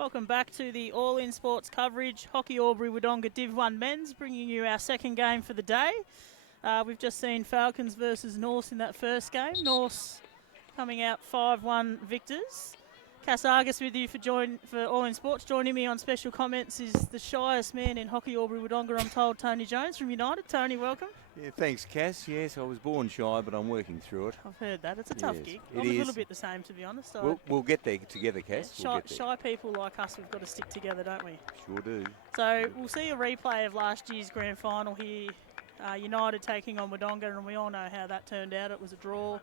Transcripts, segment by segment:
Welcome back to the All In Sports coverage. Hockey Albury Wodonga Div 1 Men's, bringing you our second game for the day. We've just seen Falcons versus Norse in that first game. Norse coming out 5-1 victors. Cass Argus with you for All In Sports. Joining me on special comments is the shyest man in Hockey Albury Wodonga, I'm told, Tony Jones from United. Tony, welcome. Yeah, thanks, Cass. Yes, I was born shy, but I'm working through it. I've heard that. It's a tough gig. I'm a little bit the same, to be honest. We'll get there together, Cass. Yeah, shy people like us, we've got to stick together, don't we? Sure do. So we'll see a replay of last year's grand final here. United taking on Wodonga, and we all know how that turned out. It was a draw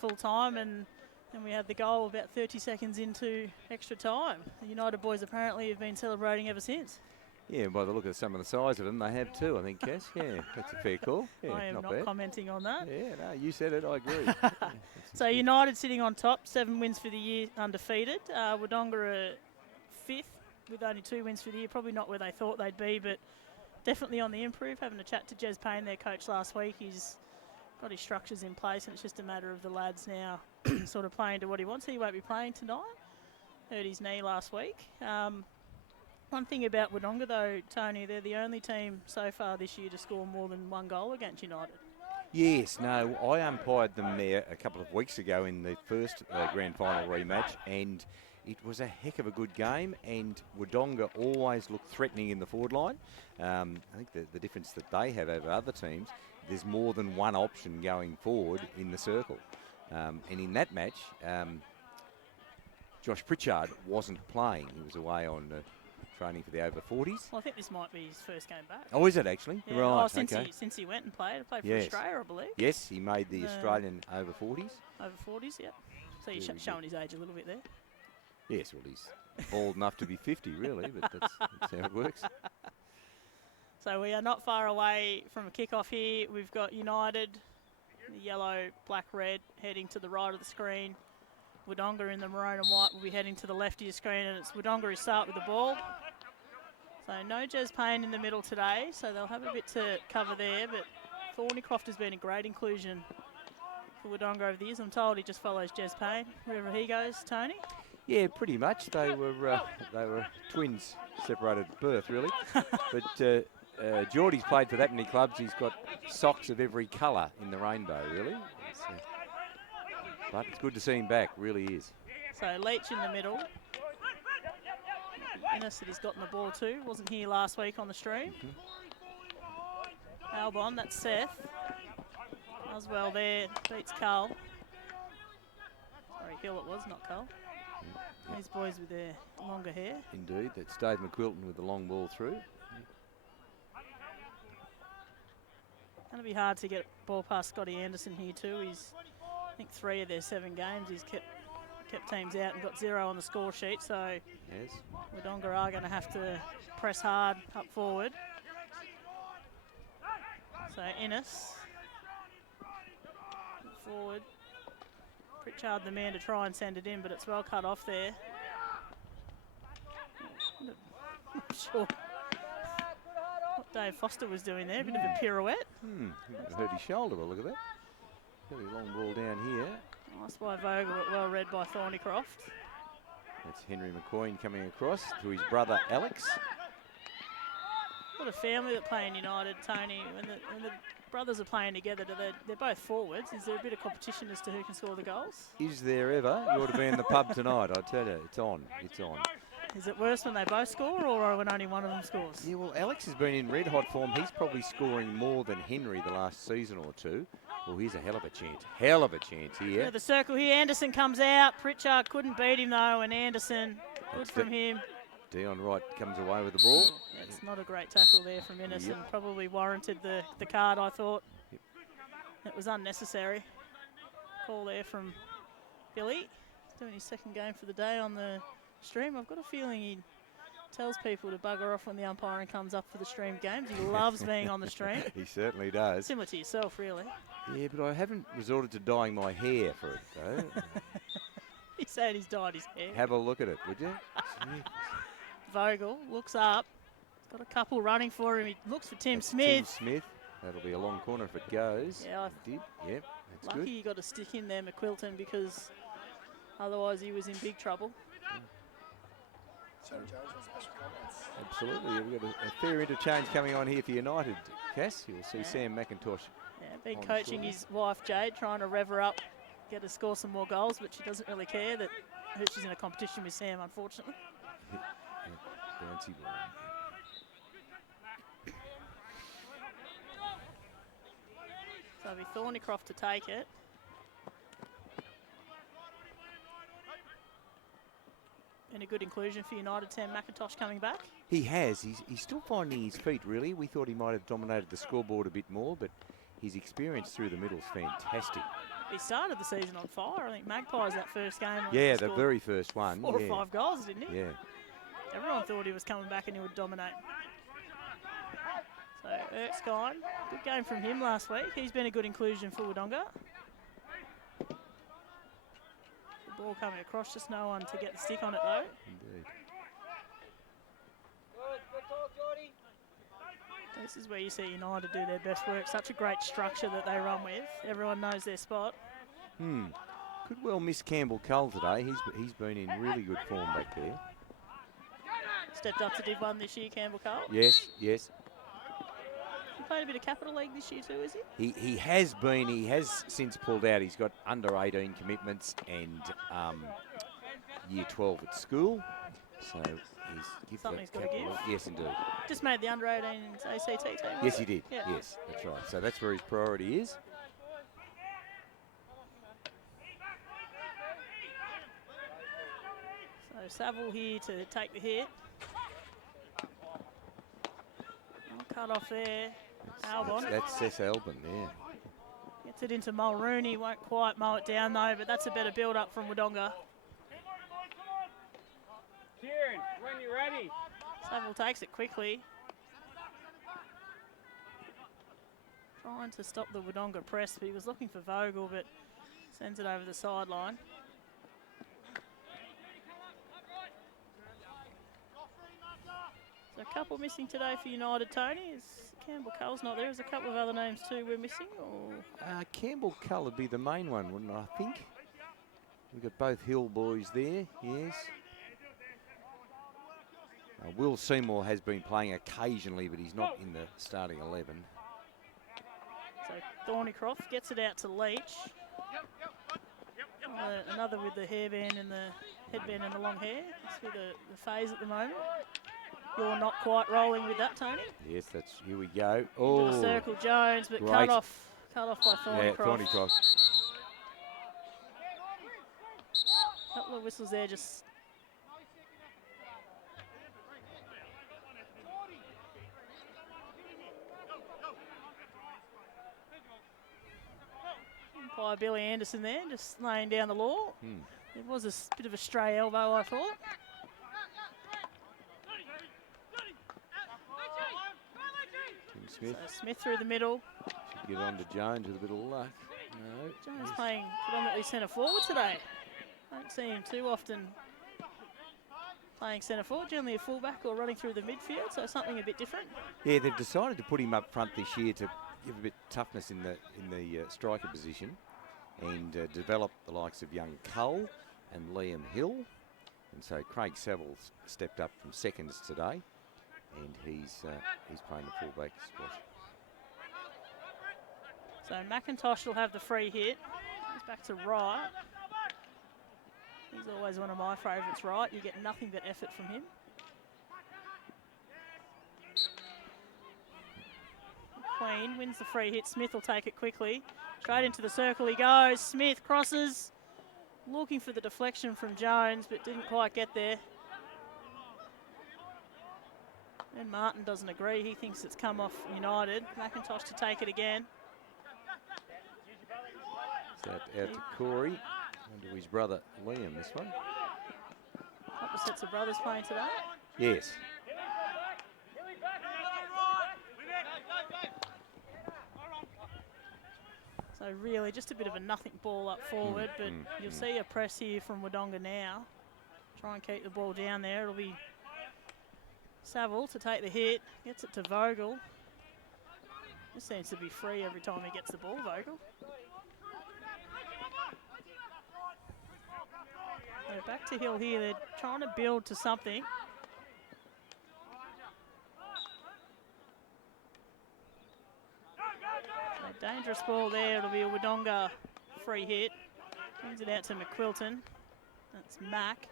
full time, and then we had the goal about 30 seconds into extra time. The United boys apparently have been celebrating ever since. Yeah, by the look of some of the size of them, they have too, I think, Cass. Yeah, that's a fair call. Yeah, I am not bad. Commenting on that. Yeah, no, you said it, I agree. So United sitting on top, 7 wins for the year, undefeated. Wodonga are 5th with only 2 wins for the year. Probably not where they thought they'd be, but definitely on the improve. Having a chat to Jez Payne, their coach, last week. He's got his structures in place, and it's just a matter of the lads now sort of playing to what he wants. He won't be playing tonight. Hurt his knee last week. One thing about Wodonga, though, Tony, they're the only team so far this year to score more than 1 goal against United. Yes, no, I umpired them there a couple of weeks ago in the first grand final rematch, and it was a heck of a good game, and Wodonga always looked threatening in the forward line. I think the difference that they have over other teams, there's more than one option going forward in the circle. And in that match, Josh Pritchard wasn't playing. He was away on training for the over 40s. Well, I think this might be his first game back. Oh, is it actually? Yeah. Right, oh, since he went and played for Yes. Australia, I believe. Yes, he made the Australian over 40s. Over 40s, yep. So he's showing his age a little bit there. Yes, well, he's old enough to be 50, really, but that's how it works. So we are not far away from a kick-off here. We've got United, the yellow, black, red, heading to the right of the screen. Wodonga in the maroon and white will be heading to the left of your screen, and it's Wodonga who start with the ball. So no Jez Payne in the middle today, so they'll have a bit to cover there, but Thornycroft has been a great inclusion for Wodonga over the years. I'm told he just follows Jez Payne wherever he goes. Tony? Yeah, pretty much. They were twins, separated at birth, really. But Geordie's played for that many clubs. He's got socks of every colour in the rainbow, really. But it's good to see him back, really is. So Leach in the middle. Innes that he's gotten the ball to. Wasn't here last week on the stream. Albon, that's Seth. As well there, beats Carl. Sorry, Hill it was, not Carl. These boys with their longer hair. Indeed, that's Dave McQuilton with the long ball through. Going to be hard to get ball past Scotty Anderson here too. He's, I think, 3 of their 7 games he's kept teams out and got 0 on the score sheet. So yes, Wodonga are going to have to press hard up forward. So Innes forward. Pritchard the man to try and send it in, but it's well cut off there. Not sure what Dave Foster was doing there, a bit of a pirouette. Hurt his shoulder, well, look at that. Very long ball down here. Nice by Vogel, but well read by Thornycroft. That's Henry McCoy coming across to his brother Alex. What a family that play in United, Tony. When the brothers are playing together, they're both forwards. Is there a bit of competition as to who can score the goals? Is there ever? You ought to be in the pub tonight, I tell you. It's on. It's on. Is it worse when they both score or when only one of them scores? Yeah, well, Alex has been in red-hot form. He's probably scoring more than Henry the last season or two. Well, here's a hell of a chance. Hell of a chance here. Yeah, the circle here. Anderson comes out. Pritchard couldn't beat him, though, and Anderson, good from him. Dion Wright comes away with the ball. It's not a great tackle there from Innes, and probably warranted the card, I thought. Yep. It was unnecessary. Call there from Billy. He's doing his second game for the day on the stream. I've got a feeling he tells people to bugger off when the umpiring comes up for the stream games. He loves being on the stream. He certainly does. Similar to yourself, really. Yeah, but I haven't resorted to dyeing my hair for it, though. He said he's dyed his hair. Have a look at it, would you? Vogel looks up. He's got a couple running for him. He looks for Tim That's Smith. Tim Smith. That'll be a long corner if it goes. Yeah, it did. Yep, that's lucky good. you got a stick in there, McQuilton, because otherwise he was in big trouble. Sorry, Jones, on special comments. Absolutely. We've got a fair interchange coming on here for United, Cass. You'll see Sam McIntosh. Yeah, been on coaching shortly. his wife Jade, trying to rev her up, get her to score some more goals, but she doesn't really care that she's in a competition with Sam, unfortunately. Bouncy ball. So it'll be Thornycroft to take it. And a good inclusion for United, Sam McIntosh coming back. He has. He's still finding his feet, really. We thought he might have dominated the scoreboard a bit more, but his experience through the middle is fantastic. He started the season on fire. I think Magpies that first game. Yeah, the very first one. 4 or 5 goals, didn't he? Yeah. Everyone thought he was coming back and he would dominate. So Erskine, good game from him last week. He's been a good inclusion for Wodonga. The ball coming across, just no one to get the stick on it though. Indeed. This is where you see United do their best work. Such a great structure that they run with. Everyone knows their spot. Could well miss Campbell Cull today. He's been in really good form back there. Stepped up to Div 1 this year, Campbell Cole. Yes. He played a bit of Capital League this year too, is he? He has been. He has since pulled out. He's got under 18 commitments and year 12 at school. So he's Something's got to give. Yes, indeed. Just made the under 18s ACT team. Yes, he did. Yeah. Yes, that's right. So that's where his priority is. So Saville here to take the hit. Cut off there. Albon. That's Seth Albon, yeah. Gets it into Mulrooney. Won't quite mow it down though, but that's a better build up from Wodonga. Kieran, when you're ready. Saville takes it quickly. Trying to stop the Wodonga press, but he was looking for Vogel, but sends it over the sideline. So a couple missing today for United, Tony. Is Campbell Cull's not there? There's a couple of other names too we're missing. Or Campbell Cull would be the main one, wouldn't I think? We've got both Hill boys there, yes. Will Seymour has been playing occasionally, but he's not in the starting 11. So Thornycroft gets it out to Leach. Another with the hairband and the headband and the long hair. That's with the phase at the moment. You're not quite rolling with that, Tony. Yes, here we go. Into the circle, Jones, but great. cut off by Thornycroft. Yeah, Thornycroft. Couple of whistles there, just. By Billy Anderson there, just laying down the law. It was a bit of a stray elbow, I thought. Smith. So Smith through the middle. Should get on to Jones with a bit of luck. No. Jones playing predominantly centre forward today. Don't see him too often playing centre forward, generally a fullback or running through the midfield, so something a bit different. Yeah, they've decided to put him up front this year to give a bit of toughness in the striker position and develop the likes of young Cull and Liam Hill. And so Craig Saville's stepped up from seconds today, and he's playing the fullback spot. So McIntosh will have the free hit. He's back to right. He's always one of my favourites, right? You get nothing but effort from him. Queen wins the free hit. Smith will take it quickly. Straight into the circle he goes. Smith crosses. Looking for the deflection from Jones, but didn't quite get there. And Martin doesn't agree. He thinks it's come off United. McIntosh to take it again. So out to Corey, and to his brother Liam, this one. Couple of sets of brothers playing today. Yes. So really just a bit of a nothing ball up forward, but you'll see a press here from Wodonga now. Try and keep the ball down there. It'll be Saville to take the hit. Gets it to Vogel. Just seems to be free every time he gets the ball, Vogel. So back to Hill here. They're trying to build to something. Dangerous ball there. It'll be a Wodonga free hit. Brings it out to McQuilton. That's Mack.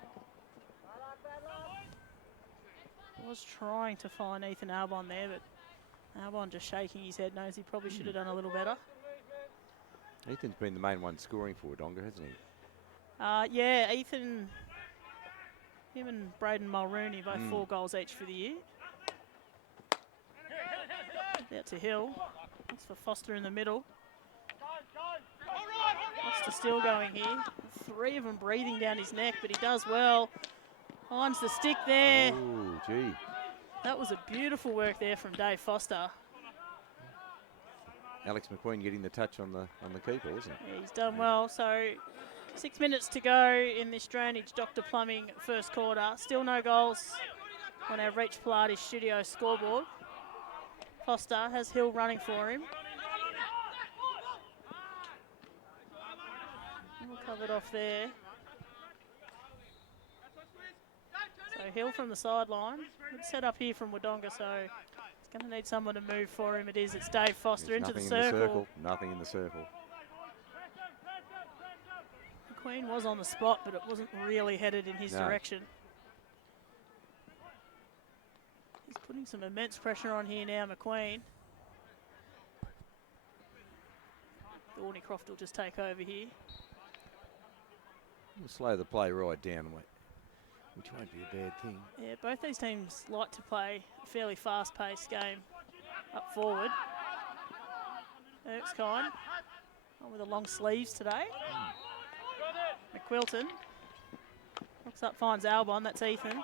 Was trying to find Ethan Albon there, but Albon just shaking his head, knows he probably should have done a little better. Ethan's been the main one scoring for Wodonga, hasn't he? Yeah, Ethan, him and Braden Mulrooney, both 4 goals each for the year. Out to Hill. That's for Foster in the middle. Foster still going here. 3 of them breathing down his neck, but he does well. Finds the stick there. Oh, gee. That was a beautiful work there from Dave Foster. Alex McQueen getting the touch on the keeper, isn't it? Yeah, he's done well. So 6 minutes to go in this Drainage Dr. Plumbing first quarter. Still no goals on our Reach Pilates studio scoreboard. Foster has Hill running for him. All covered off there. So Hill from the sideline. Good set up here from Wodonga, so it's going to need someone to move for him. It's Dave Foster into the circle. Nothing in the circle. McQueen was on the spot, but it wasn't really headed in his direction. He's putting some immense pressure on here now, McQueen. Thornycroft will just take over here. We'll slow the play right down, which won't be a bad thing. Yeah, both these teams like to play a fairly fast-paced game up forward. Erskine on with the long sleeves today. McQuilton looks up, finds Albon. That's Ethan.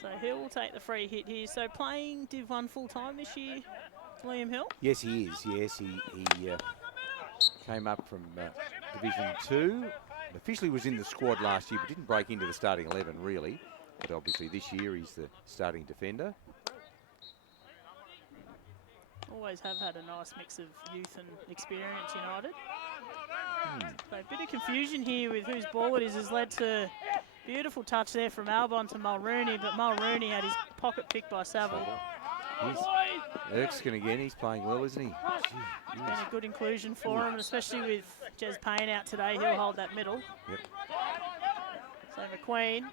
So Hill will take the free hit here. So playing Div 1 full-time this year, Liam Hill? Yes, he is. Yes, he came up from Division 2. Officially was in the squad last year, but didn't break into the starting 11, really. But obviously this year he's the starting defender. Always have had a nice mix of youth and experience, United. So a bit of confusion here with whose ball it is has led to beautiful touch there from Albon to Mulrooney, but Mulrooney had his pocket picked by Saville. Erskine again, he's playing well, isn't he? Been a good inclusion for him, and especially with Jez Payne out today, he'll hold that middle. Yep. So McQueen.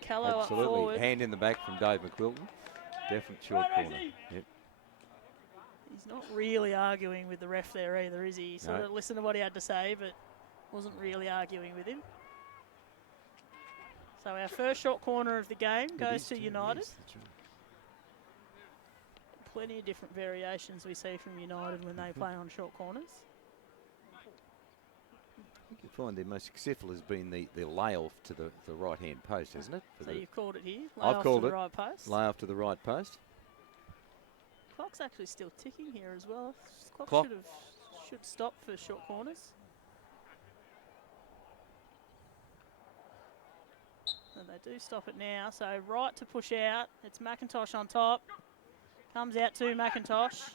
Callow up Absolutely. forward. Hand in the back from Dave McQuilton. Definite short corner. Yep. He's not really arguing with the ref there either, is he? He sort of listened to what he had to say, but wasn't really arguing with him. So our first short corner of the game goes to United. Yes, that's right. Plenty of different variations we see from United when they play on short corners. I think you find their most successful has been the layoff to the right-hand post, hasn't it? So you've called it here. I've called to it. the right post. Layoff to the right post. Clock's actually still ticking here as well. Clock. Should stop for short corners. And they do stop it now. So right to push out. It's McIntosh on top. Comes out to McIntosh.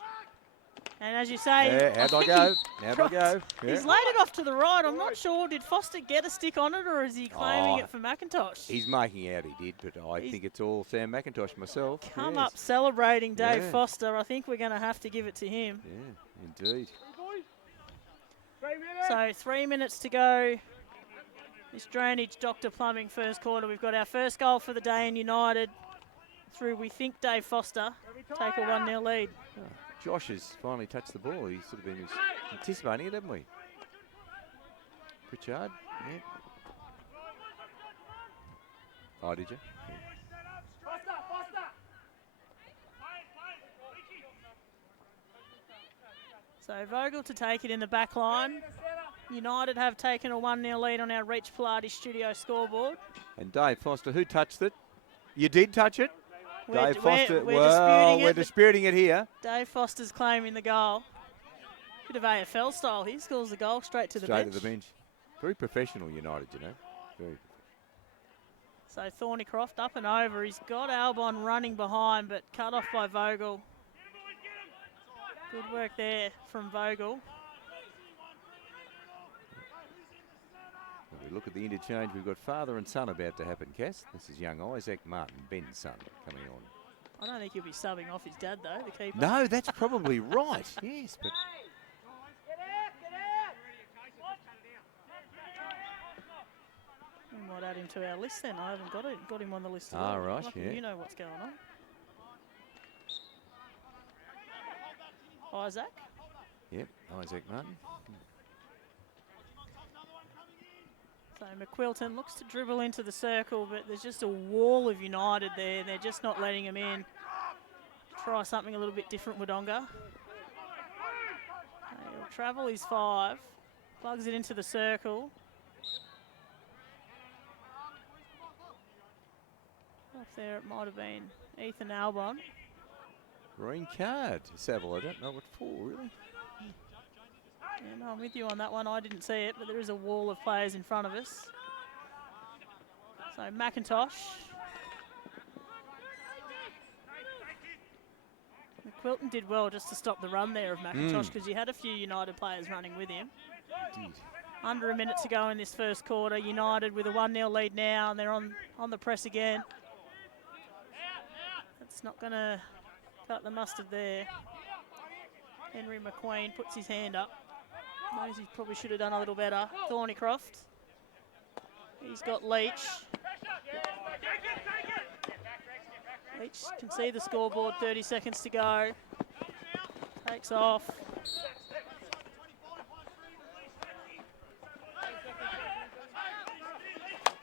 And as you say, how'd I go? How'd I go? He's laid it off to the right. I'm not sure. Did Foster get a stick on it, or is he claiming it for McIntosh? He's making out he did, but I think it's all Sam McIntosh myself. Come up celebrating Dave Foster. I think we're going to have to give it to him. Yeah, indeed. So 3 minutes to go. This Drainage Dr. Plumbing first quarter. We've got our first goal for the day in United through, we think, Dave Foster. Take a 1-0 lead. Oh, Josh has finally touched the ball. He's sort of been anticipating it, haven't we? Pritchard, yeah. Oh, did you? Yeah. So Vogel to take it in the back line. United have taken a 1-0 lead on our Reach Pilates studio scoreboard. And Dave Foster, who touched it? You did touch it? Dave Foster, we're disputing it here. Dave Foster's claiming the goal. Bit of AFL style. He scores the goal straight to the bench. Straight to the bench. Very professional, United, you know. Very. So Thornycroft up and over. He's got Albon running behind, but cut off by Vogel. Good work there from Vogel. When we look at the interchange, we've got father and son about to happen, Cass. This is young Isaac Martin, Ben's son, coming on. I don't think he'll be subbing off his dad, though, the keeper. No, that's probably right. Yes, but We might add him to our list then. I haven't got him on the list. Ah, right, Lucky yeah. You know what's going on. Isaac. yep, Isaac Martin. So McQuilton looks to dribble into the circle, but there's just a wall of United there. They're just not letting him in. Try something a little bit different, Wodonga. He'll travel his 5. Plugs it into the circle. Up there it might have been Ethan Albon. Green card, Saville. I don't know what for, really. Yeah, no, I'm with you on that one. I didn't see it, but there is a wall of players in front of us. So McIntosh. McQuilton did well just to stop the run there of McIntosh because you had a few United players running with him. Indeed. Under a minute to go in this first quarter. United with a 1-0 lead now, and they're on the press again. That's not going to cut the mustard there. Henry McQueen puts his hand up. Knows he probably should have done a little better. Thornycroft. He's got Leach. Leach can see the scoreboard, 30 seconds to go. Takes off.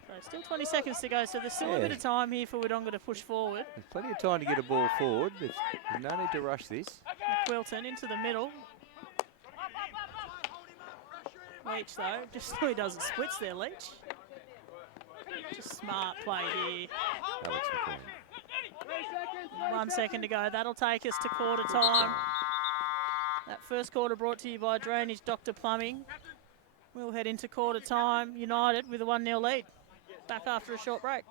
So still 20 seconds to go, so there's still a bit of time here for Wodonga to push forward. There's plenty of time to get a ball forward. There's no need to rush this. McQuilton into the middle. Leach though, just so he doesn't splits there, Leach. Just smart play here. Alex McQueen. 1 second to go. That'll take us to quarter time. That first quarter brought to you by Drainage Dr. Plumbing. We'll head into quarter time. United with a 1-0 lead. Back after a short break.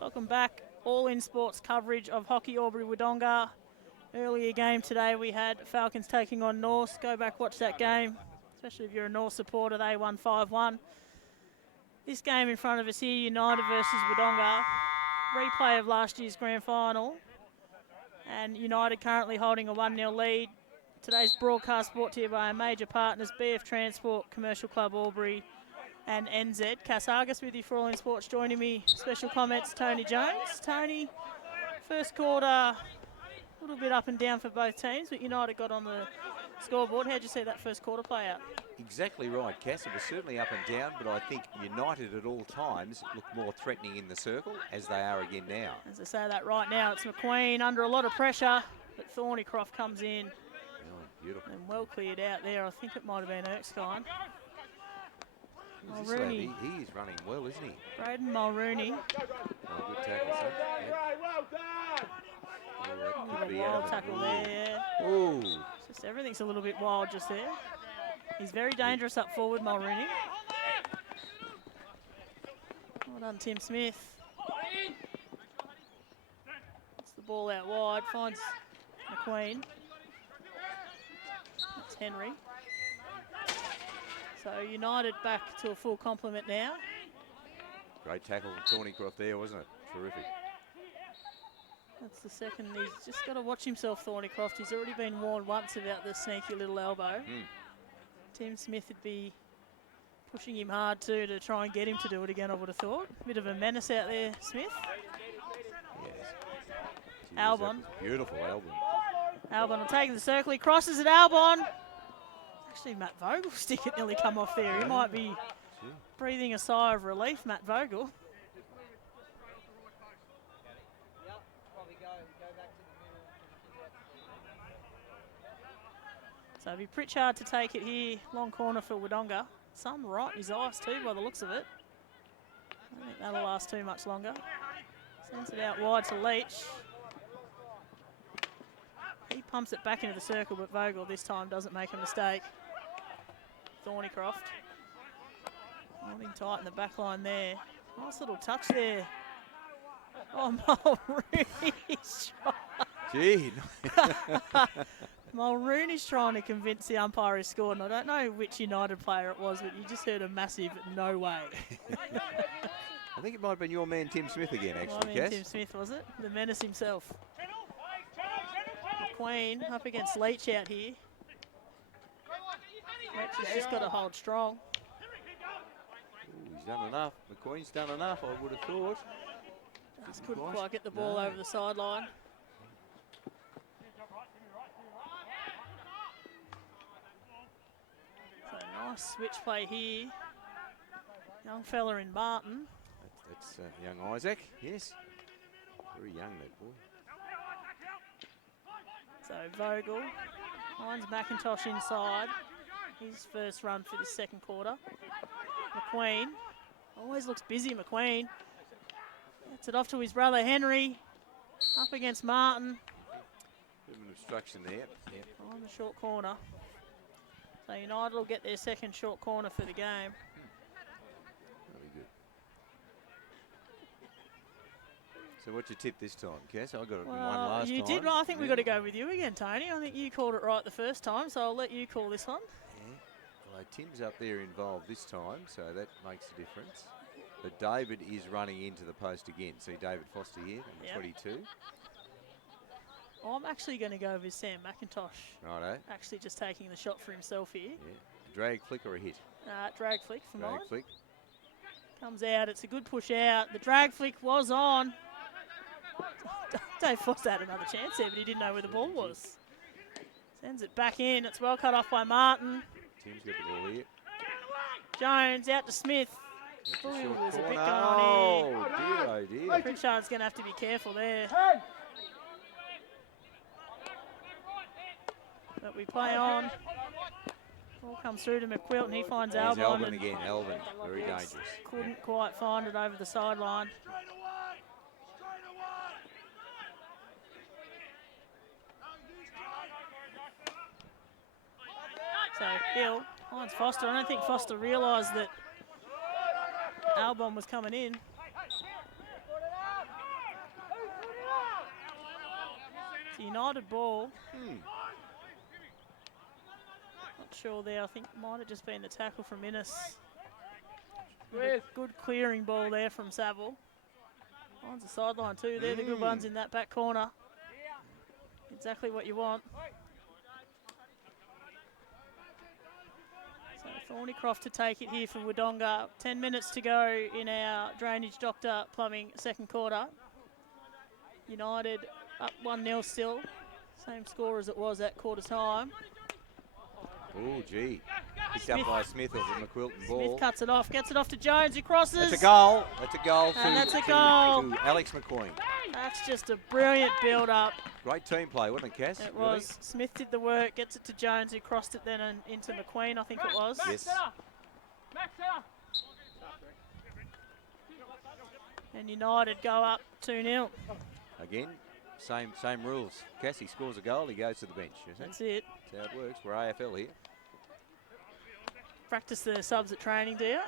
Welcome back. All in sports coverage of Hockey Albury Wodonga. Earlier game today we had Falcons taking on Norse. Go back, watch that game, especially if you're a Norse supporter. They won 5-1. This game in front of us here, United versus Wodonga. Replay of last year's grand final. And United currently holding a 1-0 lead. Today's broadcast brought to you by our major partners, BF Transport, Commercial Club Albury, and NZ. Cass Argus with you for All in Sports. Joining me, special comments, Tony Jones. Tony, first quarter, a little bit up and down for both teams, but United got on the scoreboard. How'd you see that first quarter play out? Exactly right, Cass. It was certainly up and down, but I think United at all times look more threatening in the circle, as they are again now. As I say that right now, it's McQueen under a lot of pressure, but Thornycroft comes in. Oh, beautiful. And well cleared out there. I think it might have been Erskine. Who's this lad? Mulrooney. He is running well, isn't he? Braden Mulrooney. Oh, good tackle, son. Yep. Oh, that could be Wild anything. tackle Ooh. there, yeah. Ooh. Just everything's a little bit wild just there. He's very dangerous up forward, Mulrooney. Well done, Tim Smith. Gets the ball out wide, finds McQueen. That's Henry. So United back to a full complement now. Great tackle from Thornycroft there, wasn't it? Terrific. That's the second. He's just got to watch himself, Thornycroft. He's already been warned once about the sneaky little elbow. Tim Smith would be pushing him hard too to try and get him to do it again, I would have thought. Bit of a menace out there, Smith. Yes. Gee, Albon. that was beautiful, Albon. Albon taking the circle. He crosses it, Albon. Actually, Matt Vogel's stick had nearly come off there. He might be breathing a sigh of relief, Matt Vogel. So it'll be Pritchard to take it here. Long corner for Wodonga. Sun right in his eyes too by the looks of it. I don't think that'll last too much longer. Sends it out wide to Leach. He pumps it back into the circle, but Vogel this time doesn't make a mistake. Thornycroft. Holding tight in the back line there. Nice little touch there. Oh, Mulrooney's Gee. Mulrooney's trying to convince the umpire he scored, and I don't know which United player it was, but you just heard a massive no way. I think it might have been your man Tim Smith again, actually, Cass. Tim Smith, was it? The menace himself. McQueen up against Leach out here. Leach has just got to hold strong. Ooh, he's done enough. McQueen's done enough, I would have thought. Just couldn't quite get the ball over the sideline. So nice switch play here. Young fella in Martin. That's young Isaac, yes. Very young, that boy. So Vogel finds McIntosh inside. His first run for the second quarter. McQueen. Always looks busy, McQueen. Gets it off to his brother Henry. Up against Martin. Bit of an obstruction there. Yep. On the short corner. So United will get their second short corner for the game. That'll be good. So what's your tip this time, Cass? I got it in one last time. You did. Well, I think we've got to go with you again, Tony. I think you called it right the first time, so I'll let you call this one. Yeah. Well, Tim's up there involved this time, so that makes a difference. But David is running into the post again. See David Foster here, number 22. I'm actually going to go with Sam McIntosh. Righto. Actually just taking the shot for himself here. Yeah. A drag flick or a hit? Drag flick for mine. Drag flick. Comes out. It's a good push out. The drag flick was on. Dave Foster had another chance there, but he didn't know where the ball was. Sends it back in. It's well cut off by Martin. Tim's got the ball here. Jones out to Smith. That's a Ooh, short there's a bit corner. going on here. Oh, dear, oh, dear. Pritchard's going to have to be careful there. But we play on. Ball comes through to McQuilt and he finds There's Albon. Albon again. Albon, very dangerous. Couldn't quite find it over the sideline. So Hill finds Foster. I don't think Foster realised that Albon was coming in. It's a United ball. Not sure there. I think might have just been the tackle from Innes. Good clearing ball there from Saville. Finds the sideline too. They're the good ones in that back corner. Exactly what you want. So Thornycroft to take it here for Wodonga. 10 minutes to go in our Drainage Doctor Plumbing second quarter. United up 1-0 still. Same score as it was at quarter time. Oh, gee. Picked up by Smith of the McQuilton ball. Smith cuts it off, gets it off to Jones, who crosses. That's a goal. That's a goal And that's a goal. to Alex McQueen. That's just a brilliant build-up. Great team play, wasn't it, Cass? It Really? was. Smith did the work, gets it to Jones, who crossed it then into McQueen, I think it was. Yes. And United go up 2-0. Again, same rules. Cassie scores a goal, he goes to the bench. You see? That's it. That's how it works. We're AFL here. Practice the subs at training, do you?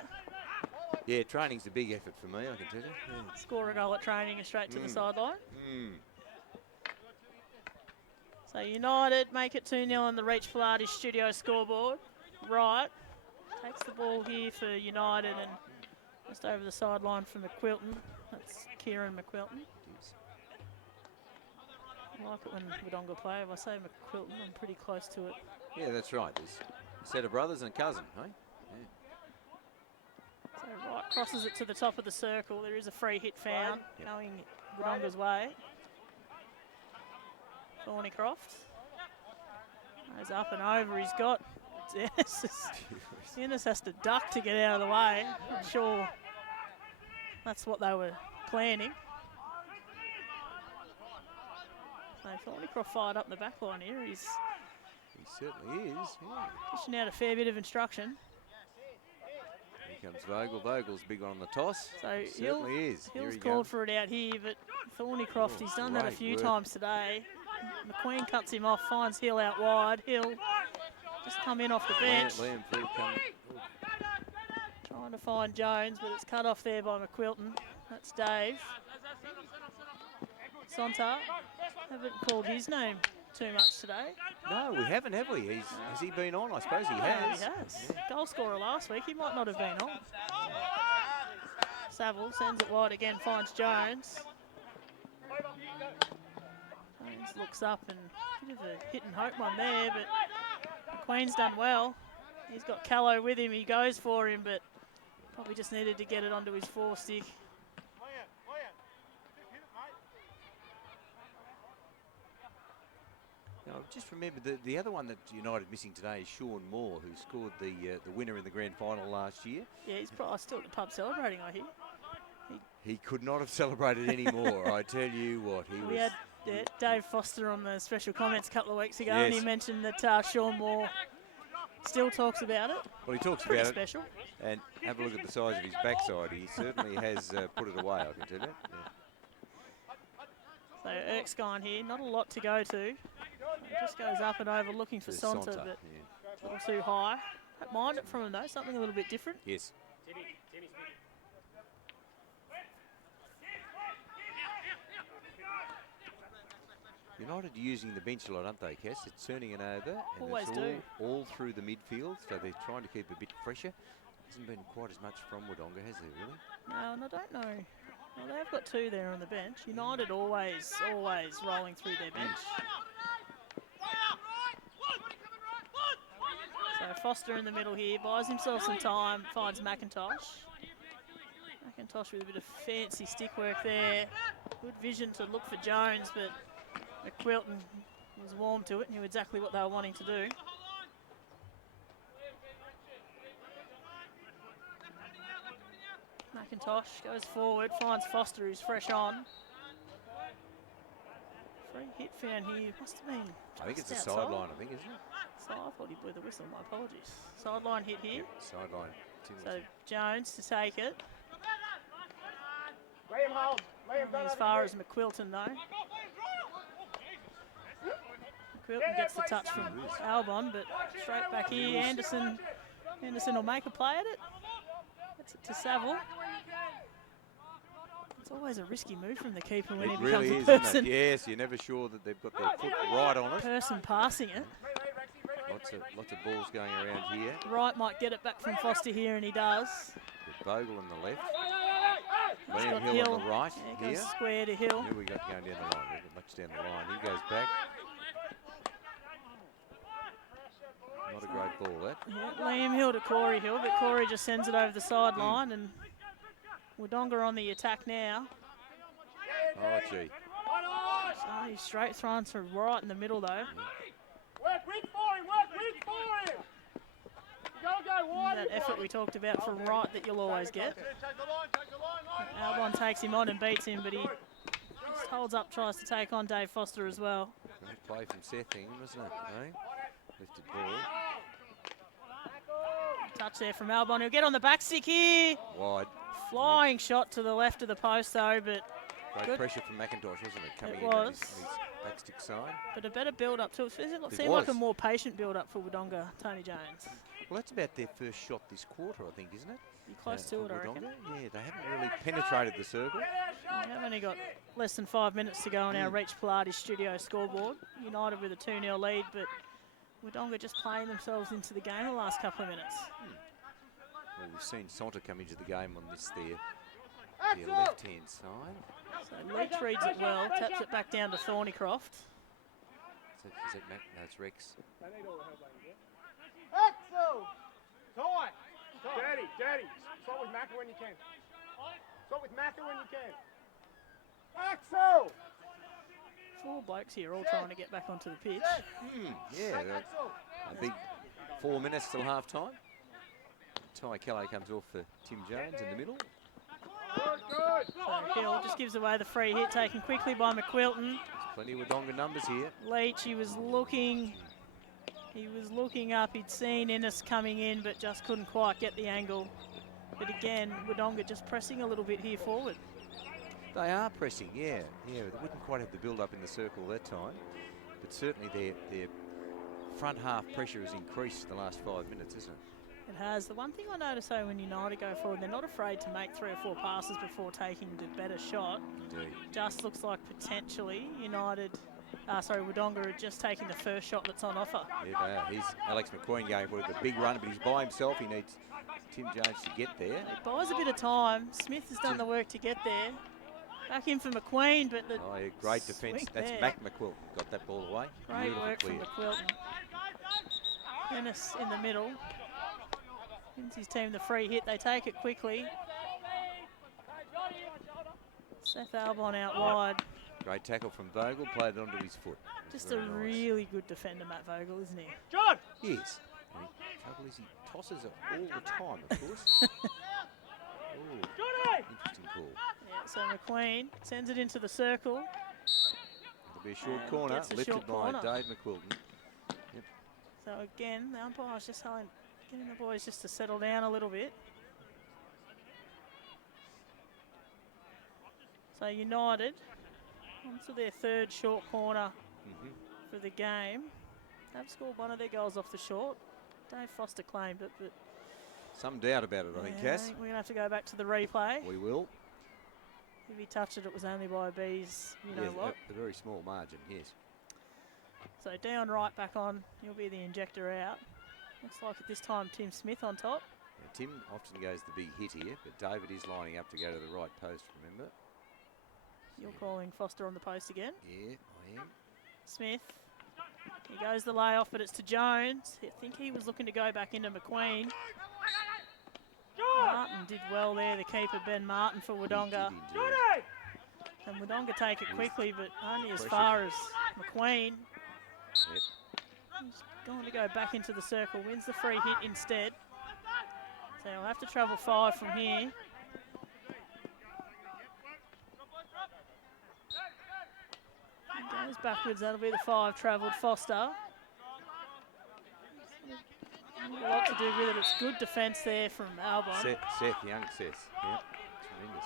Yeah, training's a big effort for me, I can tell you. Yeah. Score a goal at training and straight to the sideline. So United make it 2-0 on the Reach Pilates studio scoreboard. Right. Takes the ball here for United and just over the sideline for McQuilton. That's Kieran McQuilton. I like it when Wodonga play. If I say McQuilton, I'm pretty close to it. Yeah, that's right. There's a set of brothers and a cousin, hey? Yeah. So Wright crosses it to the top of the circle. There is a free hit found going Wodonga's way. Thornycroft goes up and over. He's got Ennis has to duck to get out of the way. I'm sure that's what they were planning. So Thornycroft fired up the back line here. He certainly is. Yeah. Dishing out a fair bit of instruction. Here comes Vogel. Vogel's big on the toss. So He certainly is. Here Hill's he called goes. for it out here, but Thornycroft, he's done that a great few work. times today. McQueen cuts him off, finds Hill out wide. Hill just come in off the bench. Liam Field coming. Trying to find Jones, but it's cut off there by McQuilton. That's Dave. Sontar, haven't called his name too much today. No, we haven't, have we? Has he been on? I suppose he has. He has. Goal scorer last week, he might not have been on. Saville sends it wide again, finds Jones. Jones looks up and a bit of a hit and hope one there, but McQueen's done well. He's got Callow with him, he goes for him, but probably just needed to get it onto his forestick. Now, just remember the other one that United missing today is Sean Moore, who scored the winner in the grand final last year. Yeah, he's probably still at the pub celebrating, I hear. He could not have celebrated any more. I tell you what, We had Dave Foster on the special comments a couple of weeks ago, Yes. and he mentioned that Sean Moore still talks about it. Well, he talks Pretty about it, special. and have a look at the size of his backside. He certainly has put it away, I can tell you. So Erskine here, not a lot to go to. It just goes up and over looking for There's Sonta, Sonta, but yeah. a little too high. Don't mind it from him though, something a little bit different. Yes. United using the bench a lot, aren't they, Cass? It's turning it over, and Always it's do. all through the midfield, so they're trying to keep a bit fresher. Hasn't been quite as much from Wodonga, has there, really? No, and I don't know. Well, they've got two there on the bench. United always rolling through their bench. So Foster in the middle here, buys himself some time, finds McIntosh. McIntosh with a bit of fancy stick work there. Good vision to look for Jones, but McQuilton was warm to it, knew exactly what they were wanting to do. McIntosh goes forward, finds Foster, who's fresh on. Free hit found here, must have been I think it's a just outside. sideline, I think, isn't it? So I thought he blew the whistle, my apologies. Sideline hit here. Yep, sideline. So Jones to take it. Liam hold. Liam, don't As far as McQuilton though. McQuilton gets the touch from Albon, but straight back here, Anderson will make a play at it. Gets it to Saville. It's always a risky move from the keeper when It he really becomes is, a isn't person, it? Yes, you're never sure that they've got their foot right on it. person passing it. Lots of balls going around here. Wright might get it back from Foster here, and he does. With Bogle on the left. He's got Liam Hill on the right Yeah, here. goes square to Hill. Who we got going down the line? We've got much down the line. He goes back. Not a great ball, that. Yeah, Liam Hill to Corey Hill, but Corey just sends it over the sideline, and Wodonga on the attack now. Oh, gee. So he's straight thrown to right in the middle though. Work weak for him, work weak for him. Go wide. That effort we talked about from right that you'll always get. Albon takes him on and beats him, but he just holds up, tries to take on Dave Foster as well. Great play from Seth Ingham, wasn't it? Eh? Lifted ball. Touch there from Albon. He'll get on the back stick here. Wide. Flying shot to the left of the post though, but Great good. pressure from McIntosh, wasn't it? Coming It in on was. his backstick side. But a better build-up too. It It seemed like a was. more patient build-up for Wodonga, Tony Jones. Well, that's about their first shot this quarter, I think, isn't it? You're close to it, for I reckon. Wodonga. Yeah, they haven't really penetrated the circle. We've only got less than 5 minutes to go on our Reach Pilates studio scoreboard. United with a 2-0 lead, but Wodonga just playing themselves into the game the last couple of minutes. Well, we've seen Sonta come into the game on this their left-hand side. So Leach reads it well, taps it back down to Thornycroft. Is it Mac? No, it's Rex. They need all the help they can get. Axel! Tight! Dirty, dirty. Start with Macca when you can. Start with Macca when you can. Axel! 4 blokes here all trying to get back onto the pitch. Yeah, Axel! a big 4 minutes till half-time. Ty Kelly comes off for Tim Jones in the middle. Good, good. So Hill just gives away the free hit, taken quickly by McQuilton. There's plenty of Wodonga numbers here. Leach, he was looking up, he'd seen Innes coming in, but just couldn't quite get the angle. But again, Wodonga just pressing a little bit here forward. They are pressing, yeah. They wouldn't quite have the build-up in the circle that time. But certainly their front half pressure has increased the last 5 minutes, isn't it? It has. The one thing I notice though when United go forward, they're not afraid to make 3 or 4 passes before taking the better shot. Indeed. Just looks like potentially Wodonga are just taking the first shot that's on offer. Yeah, they are. He's Alex McQueen going for the big run, but he's by himself. He needs Tim Jones to get there. It buys a bit of time. Smith has done the work to get there. Back in for McQueen, but the Oh, yeah, great defence. swing That's there. Mac McQuilton. Got that ball away. Great Beautiful work from clear. McQuilton. Ennis in the middle. Wins his team the free hit. They take it quickly. Seth Albon out wide. Great tackle from Vogel. Played it onto his foot. Just Very a nice. really good defender, Matt Vogel, isn't he? John! Yes. And the trouble is he tosses it all the time, of course. Ooh, Johnny! interesting call. Yeah, so McQueen sends it into the circle. It'll be a short And corner, gets a lifted short by corner. Dave McQuilton. So again, the umpire's just getting the boys just to settle down a little bit. So United onto their 3rd short corner for the game. They've scored one of their goals off the short. Dave Foster claimed it, but Some doubt about it, I think, yeah, I Cass. think we're going to have to go back to the replay. We will. If he touched it, it was only by a B's, you know Yes, what. a very small margin, yes. So down right, back on. He'll be the injector out. Looks like at this time Tim Smith on top. Now, Tim often goes the big hit here, but David is lining up to go to the right post, remember? You're calling Foster on the post again. Yeah, I am. Smith. He goes the layoff, but it's to Jones. I think he was looking to go back into McQueen. Martin did well there, the keeper, Ben Martin for Wodonga. He did indeed. Johnny! And Wodonga take it quickly, but only as Pressure. far as McQueen. Yep. He's going to go back into the circle, wins the free hit instead. So he'll have to travel 5 from here. He goes backwards, that'll be the 5 travelled. Foster. A lot to do with it. It's good defence there from Albon. Seth, young Seth. Yep, tremendous.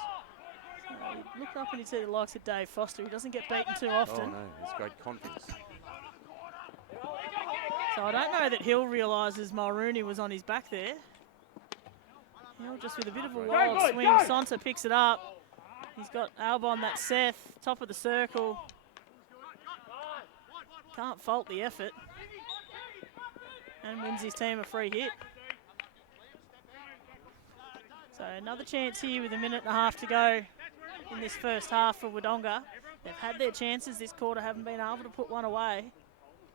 He'd look up and he'd see the likes of Dave Foster. He doesn't get beaten too often. Oh no, it's great confidence. So I don't know that Hill realises Mulrooney was on his back there. Hill just with a bit of a wild good, swing. go! Sonta picks it up. He's got Albon, that's Seth, top of the circle. Can't fault the effort. And wins his team a free hit. So another chance here with a minute and a half to go in this first half for Wodonga. They've had their chances this quarter, haven't been able to put one away.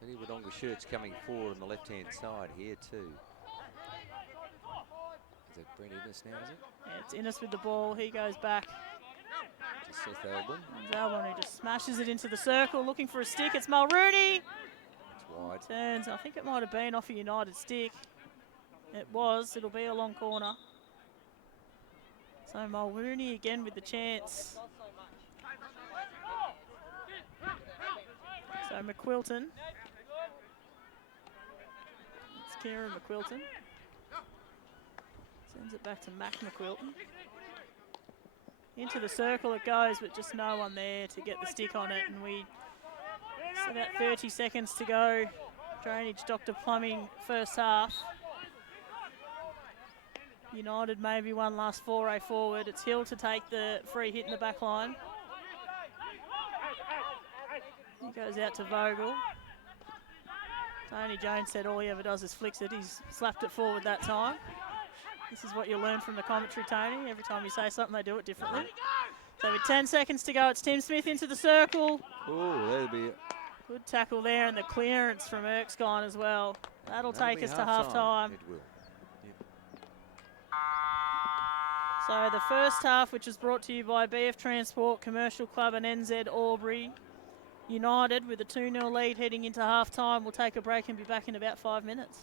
Many Wodonga shirts coming forward on the left-hand side here too. Is it Brent Innes now, is it? Yeah, it's Innes with the ball. He goes back. To Seth Albon. It's Albon who just smashes it into the circle, looking for a stick. It's Mulrooney. It's wide. Turns. I think it might have been off a United stick. It was. It'll be a long corner. So Mulrooney again with the chance. So McQuilton. It's Kieran McQuilton. Sends it back to Mac McQuilton. Into the circle it goes, but just no one there to get the stick on it. And it's about 30 seconds to go. Drainage, Dr. Plumbing, first half. United maybe one last foray forward. It's Hill to take the free hit in the back line. He goes out to Vogel. Tony Jones said all he ever does is flicks it. He's slapped it forward that time. This is what you'll learn from the commentary, Tony. Every time you say something, they do it differently. So with 10 seconds to go, it's Tim Smith into the circle. Oh, that'll be Good tackle there, and the clearance from Erskine as well. That'll take us to half-time. It will. So the first half, which was brought to you by BF Transport, Commercial Club and NZ Albury, United with a 2-0 lead heading into half-time. We'll take a break and be back in about 5 minutes.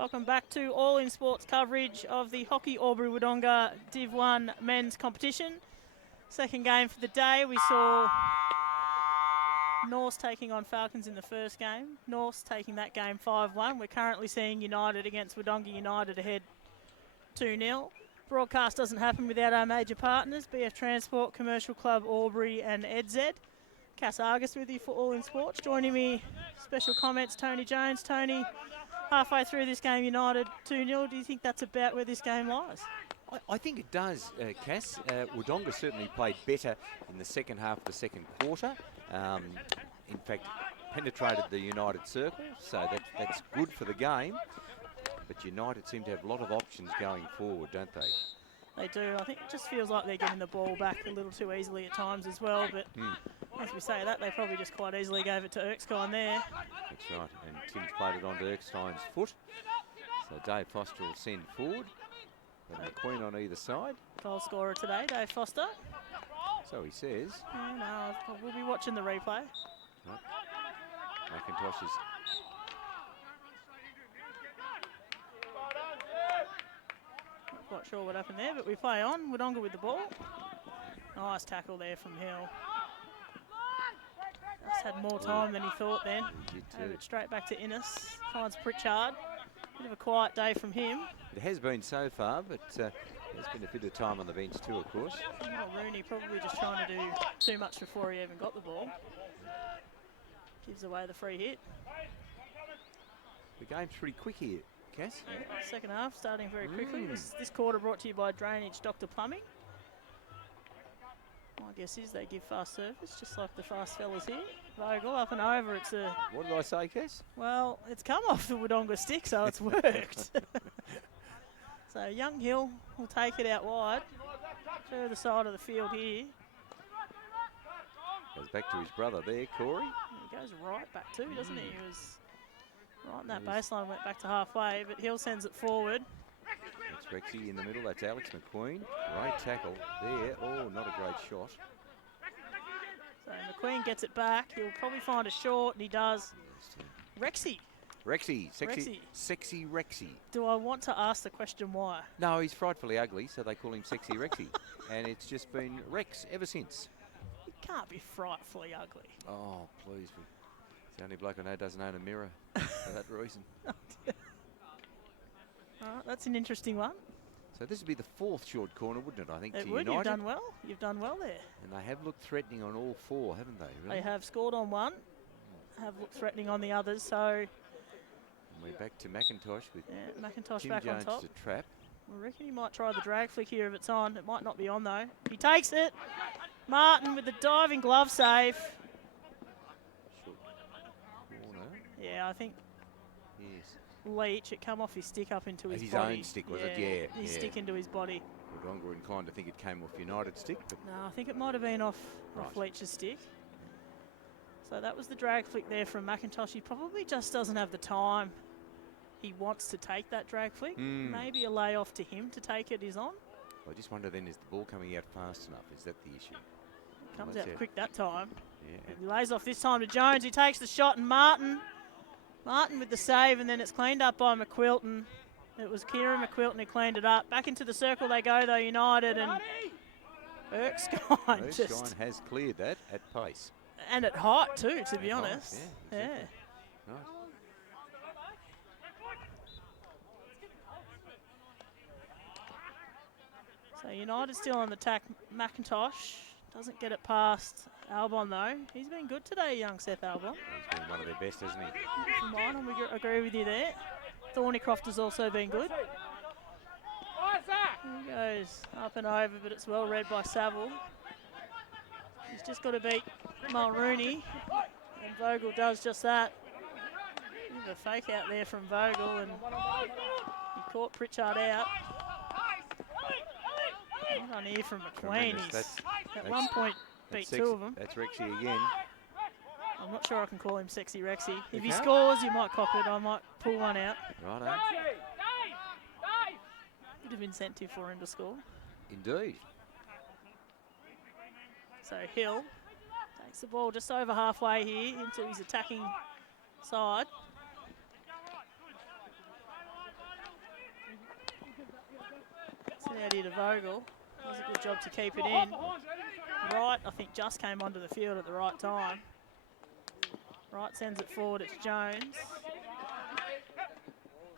Welcome back to All in Sports coverage of the Hockey Albury Wodonga Div 1 men's competition. Second game for the day. We saw Norse taking on Falcons in the first game. Norse taking that game 5-1. We're currently seeing United against Wodonga United ahead 2-0. Broadcast doesn't happen without our major partners, BF Transport, Commercial Club Albury and EdZ. Cass Argus with you for All in Sports. Joining me, special comments, Tony Jones. Tony, halfway through this game, United 2-0. Do you think that's about where this game lies? I think it does, Cass. Wodonga certainly played better in the second half of the second quarter. In fact, penetrated the United circle, so that's good for the game. But United seem to have a lot of options going forward, don't they? They do. I think it just feels like they're getting the ball back a little too easily at times as well. But as we say that, they probably just quite easily gave it to Erskine there. That's right. And Tim's played it onto Erskine's foot. So Dave Foster will send forward. And McQueen on either side. Goal scorer today, Dave Foster. So he says. Yeah, no, we'll be watching the replay. Right. McIntosh is... Not quite sure what happened there, but we play on. Wodonga with the ball. Nice tackle there from Hill. Just had more time than he thought then. He did Gave too. it straight back to Innes. Finds Pritchard. Bit of a quiet day from him. It has been so far, but there's been a bit of time on the bench too, of course. Well, Rooney probably just trying to do too much before he even got the ball. Gives away the free hit. The game's pretty quick here, Cass. Yeah, second half starting very quickly. This quarter brought to you by Drainage Dr. Plumbing. My guess is they give fast service, just like the fast fellas here. Vogel up and over. It's a What did I say, Cass? well, it's come off the Wodonga stick, so it's worked. So Young Hill will take it out wide, further side of the field here. Goes back to his brother there, Corey. He goes right back too, doesn't he? He was right in that baseline, went back to halfway, but Hill sends it forward. That's Rexy in the middle. That's Alex McQueen. Great tackle there. Oh, not a great shot. So McQueen gets it back. He'll probably find a short, and he does. Rexy. Rexy, Rexy. sexy Rexy. Do I want to ask the question why? No, he's frightfully ugly, so they call him Sexy Rexy. And it's just been Rex ever since. He can't be frightfully ugly. Oh, please. He's the only bloke I know doesn't own a mirror for that reason. That's an interesting one. So this would be the fourth short corner, wouldn't it, I think, It to would. United? You've done well. You've done well there. And they have looked threatening on all four, haven't they? Really? They have scored on one, have looked threatening on the others. So And we're back to McIntosh with yeah, McIntosh Tim back Jones on top. to trap. I reckon he might try the drag flick here if it's on. It might not be on though. He takes it. Martin with the diving glove save. Short corner. Yeah, I think Yes. Leach, it come off his stick up into his His body. own stick, was it? Yeah, His yeah. stick into his body. Wodonga were inclined to think it came off United stick, but No, I think it might have been off Right. Leach's stick. So that was the drag flick there from McIntosh. He probably just doesn't have the time. He wants to take that drag flick. Maybe a layoff to him to take it is on. I just wonder then, is the ball coming out fast enough? Is that the issue? Comes That's out it. quick that time. Yeah. He lays off this time to Jones. He takes the shot, and Martin with the save, and then it's cleaned up by McQuilton. It was Kieran McQuilton who cleaned it up. Back into the circle they go though, United, and Erskine just Erskine has cleared that at pace. and at height too, to be At height, honest. yeah, Yeah. exactly. Right. So United still on the attack. McIntosh doesn't get it past Albon though. He's been good today, young Seth Albon. He's been one of their best, hasn't he? From mine, and we agree with you there. Thornycroft has also been good. He goes up and over, but it's well read by Saville. He's just got to beat Mulrooney, and Vogel does just that. Bit of a fake out there from Vogel, and he caught Pritchard out. Not on here from McQueen. Tremendous. He's at That's- one point beat That's two of them. That's Rexy again. I'm not sure I can call him Sexy Rexy. If You he can't? scores, you might cop it. I might pull one out. Righto. Bit of incentive for him to score. Indeed. So Hill takes the ball just over halfway here into his attacking side. Out here to Vogel. Does a good job to keep it in. Wright, I think, just came onto the field at the right time. Wright sends it forward. It's Jones.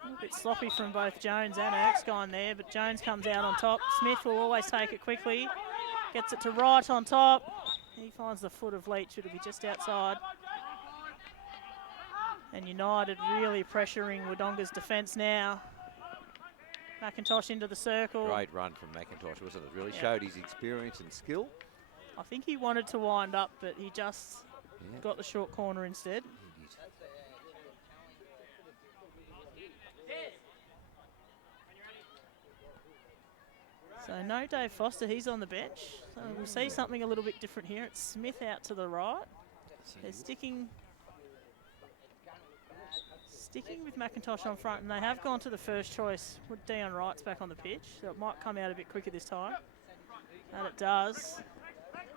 A little bit sloppy from both Jones and Erskine there, but Jones comes out on top. Smith will always take it quickly. Gets it to Wright on top. He finds the foot of Leach. It'll be just outside. And United really pressuring Wodonga's defence now. McIntosh into the circle. Great run from McIntosh, wasn't it? Really showed his experience and skill. I think he wanted to wind up, but he just got the short corner instead. So no Dave Foster, he's on the bench. So we'll see something a little bit different here. It's Smith out to the right. They're sticking with McIntosh on front, and they have gone to the first choice. Dion Wright's back on the pitch, so it might come out a bit quicker this time. And it does.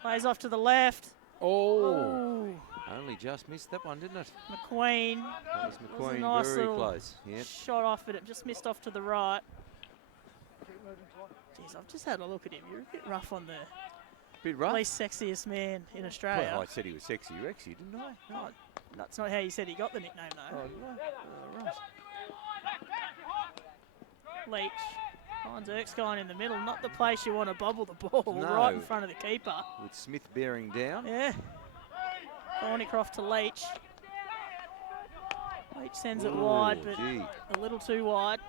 Plays off to the left. Oh. Only just missed that one, didn't it? McQueen. That was McQueen, nice very close. Yep. Shot off, but it just missed off to the right. Jeez, I've just had a look at him. You're a bit rough on the Bit rough. least sexiest man in Australia. Well, I said he was sexy, Rexy, didn't I? No, that's not how you said he got the nickname, though. Oh, right. Leach finds Erskine in the middle. Not the place you want to bobble the ball, No. right in front of the keeper. With Smith bearing down. Yeah. Thornycroft to Leach. Leach sends it wide, but a little too wide.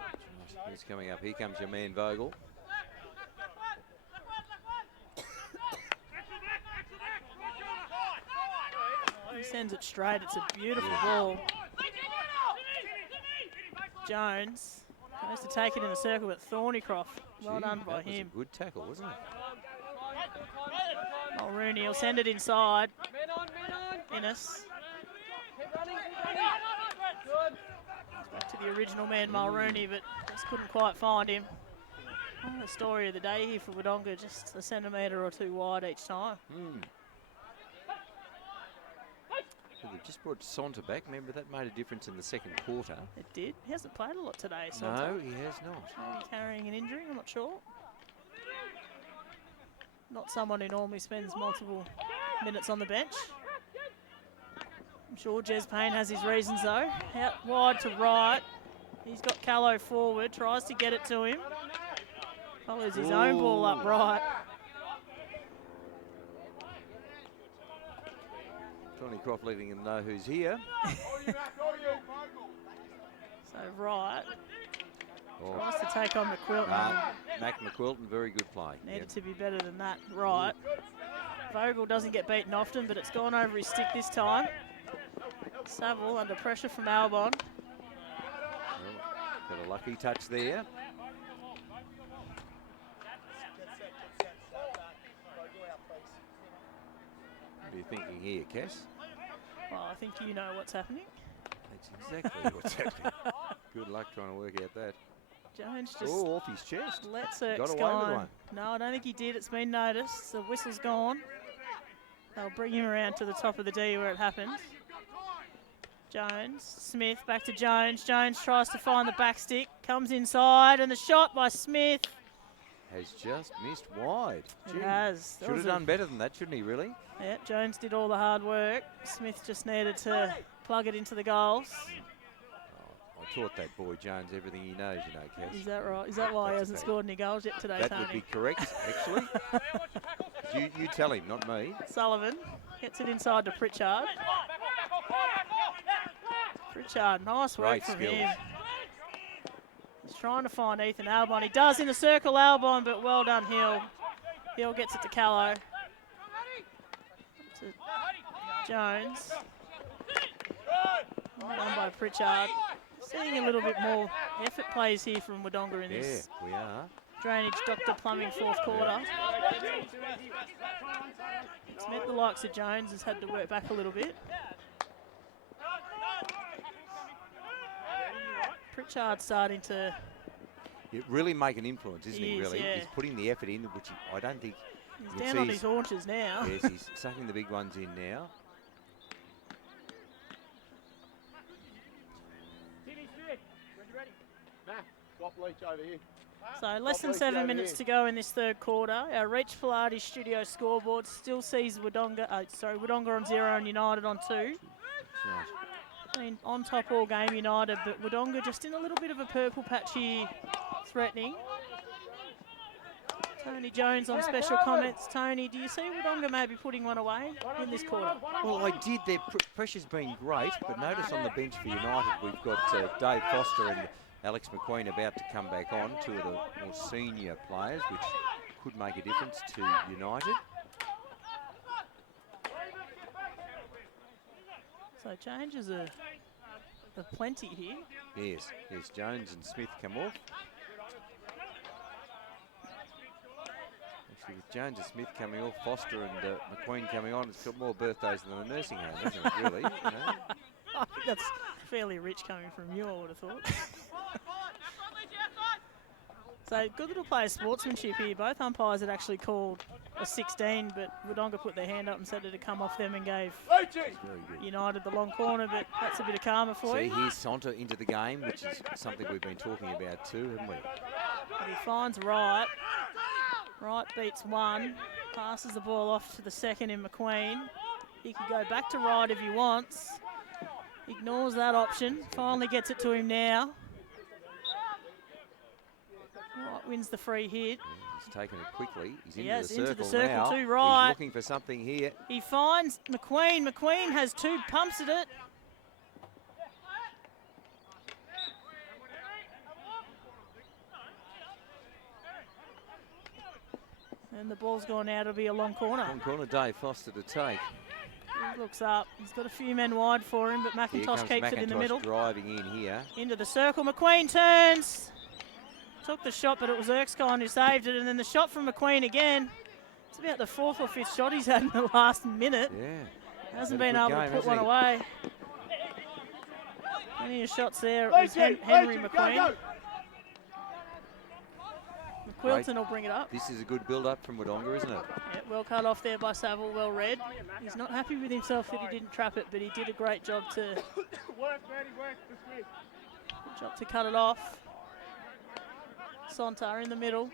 He's coming up. Here comes your man Vogel. He sends it straight. It's a beautiful ball. Jones goes to take it in the circle, but Thornycroft, well done by that was him. a good tackle, wasn't it? Mulrooney will send it inside. Innes. Back to the original man, Mulrooney, but just couldn't quite find him. Oh, the story of the day here for Wodonga, just a centimetre or two wide each time. So they've just brought Sonta back. Remember, that made a difference in the second quarter. It did. He hasn't played a lot today, so No, he has not. maybe carrying an injury, I'm not sure. Not someone who normally spends multiple minutes on the bench. I'm sure Jez Payne has his reasons though. Out wide to right. He's got Callow forward, tries to get it to him. Follows his own ball up right. Thornycroft letting him know who's here. So right. Tries to take on McQuilton. Mac McQuilton, very good play. Needed to be better than that. Right. Vogel doesn't get beaten often, but it's gone over his stick this time. Saville under pressure from Albon. Got a lucky touch there. What are you thinking here, Cass? Well, I think you know what's happening. That's exactly what's happening. Good luck trying to work out that. Jones just off his chest. lets Got Erks away go with on. one. No, I don't think he did. It's been noticed. The whistle's gone. They'll bring him around to the top of the D where it happened. Jones, Smith, back to Jones. Jones tries to find the back stick, comes inside, and the shot by Smith. Has just missed wide. It has. That Should was have done better than that, shouldn't he, really? Yeah, Jones did all the hard work. Smith just needed to plug it into the goals. I taught that boy Jones everything he knows, you know, Cass. Is that right? Is that why he That's hasn't okay. scored any goals yet today, That Tony? would be correct, actually. you tell him, not me. Sullivan gets it inside to Pritchard. Pritchard, nice work Great from skills. him. He's trying to find Ethan Albon. He does in the circle, Albon, but well done, Hill. Hill gets it to Callow. To Jones. Well done by Pritchard. Seeing a little bit more effort plays here from Wodonga in this Yeah, we are. drainage Dr. Plumbing fourth quarter. It's meant the likes of Jones has had to work back a little bit. Pritchard starting to... It really make an influence, isn't he, He is, really? yeah. He's putting the effort in, which I don't think... He's you'll down see on his haunches now. Yes, he's sucking the big ones in now. Drop Leach over here. So less than Leach 7 over minutes here. to go in this third quarter. Our Reach Pilates studio scoreboard still sees Wodonga on 0 and United on 2. Right. Been on top all game, United, but Wodonga just in a little bit of a purple patch here, threatening. Tony Jones on special comments. Tony, do you see Wodonga maybe putting one away in this quarter? Well, I did. Their pressure's been great, but notice on the bench for United, we've got Dave Foster and Alex McQueen about to come back on, two of the more senior players, which could make a difference to United. So changes are plenty here. Yes, Jones and Smith come off. Actually, with Jones and Smith coming off, Foster and McQueen coming on, it's got more birthdays than a nursing home, hasn't it, really? You know? I think that's fairly rich coming from you, I would have thought. So good little play of sportsmanship here. Both umpires had actually called a 16, but Wodonga put their hand up and said it had come off them and gave Very good. United the long corner, but that's a bit of karma for See, you. here's Sonta into the game, which is something we've been talking about too, haven't we? But he finds Wright. Wright beats one, passes the ball off to the second in McQueen. He can go back to Wright if he wants. Ignores that option, finally gets it to him now. Wright wins the free hit. Yeah, he's taken it quickly. He's He into has the circle into the circle now. to Wright. He's looking for something here. He finds McQueen. McQueen has two pumps at it. And the ball's gone out. It'll be a long corner. Long corner, Dave Foster to take. He looks up. He's got a few men wide for him, but Here McIntosh comes keeps it in the middle. driving in here. Into the circle. McQueen turns. Took the shot, but it was Erskine who saved it. And then the shot from McQueen again. It's about the fourth or fifth shot he's had in the last minute. Yeah. Hasn't Had a been good able game, to put one hasn't away. Plenty of shots there. It was Henry McQueen. McQuilton will bring it up. This is a good build-up from Wodonga, isn't it? Yeah, well cut off there by Saville, well read. He's not happy with himself that he didn't trap it, but he did a great job to cut it off. Sontar in the middle.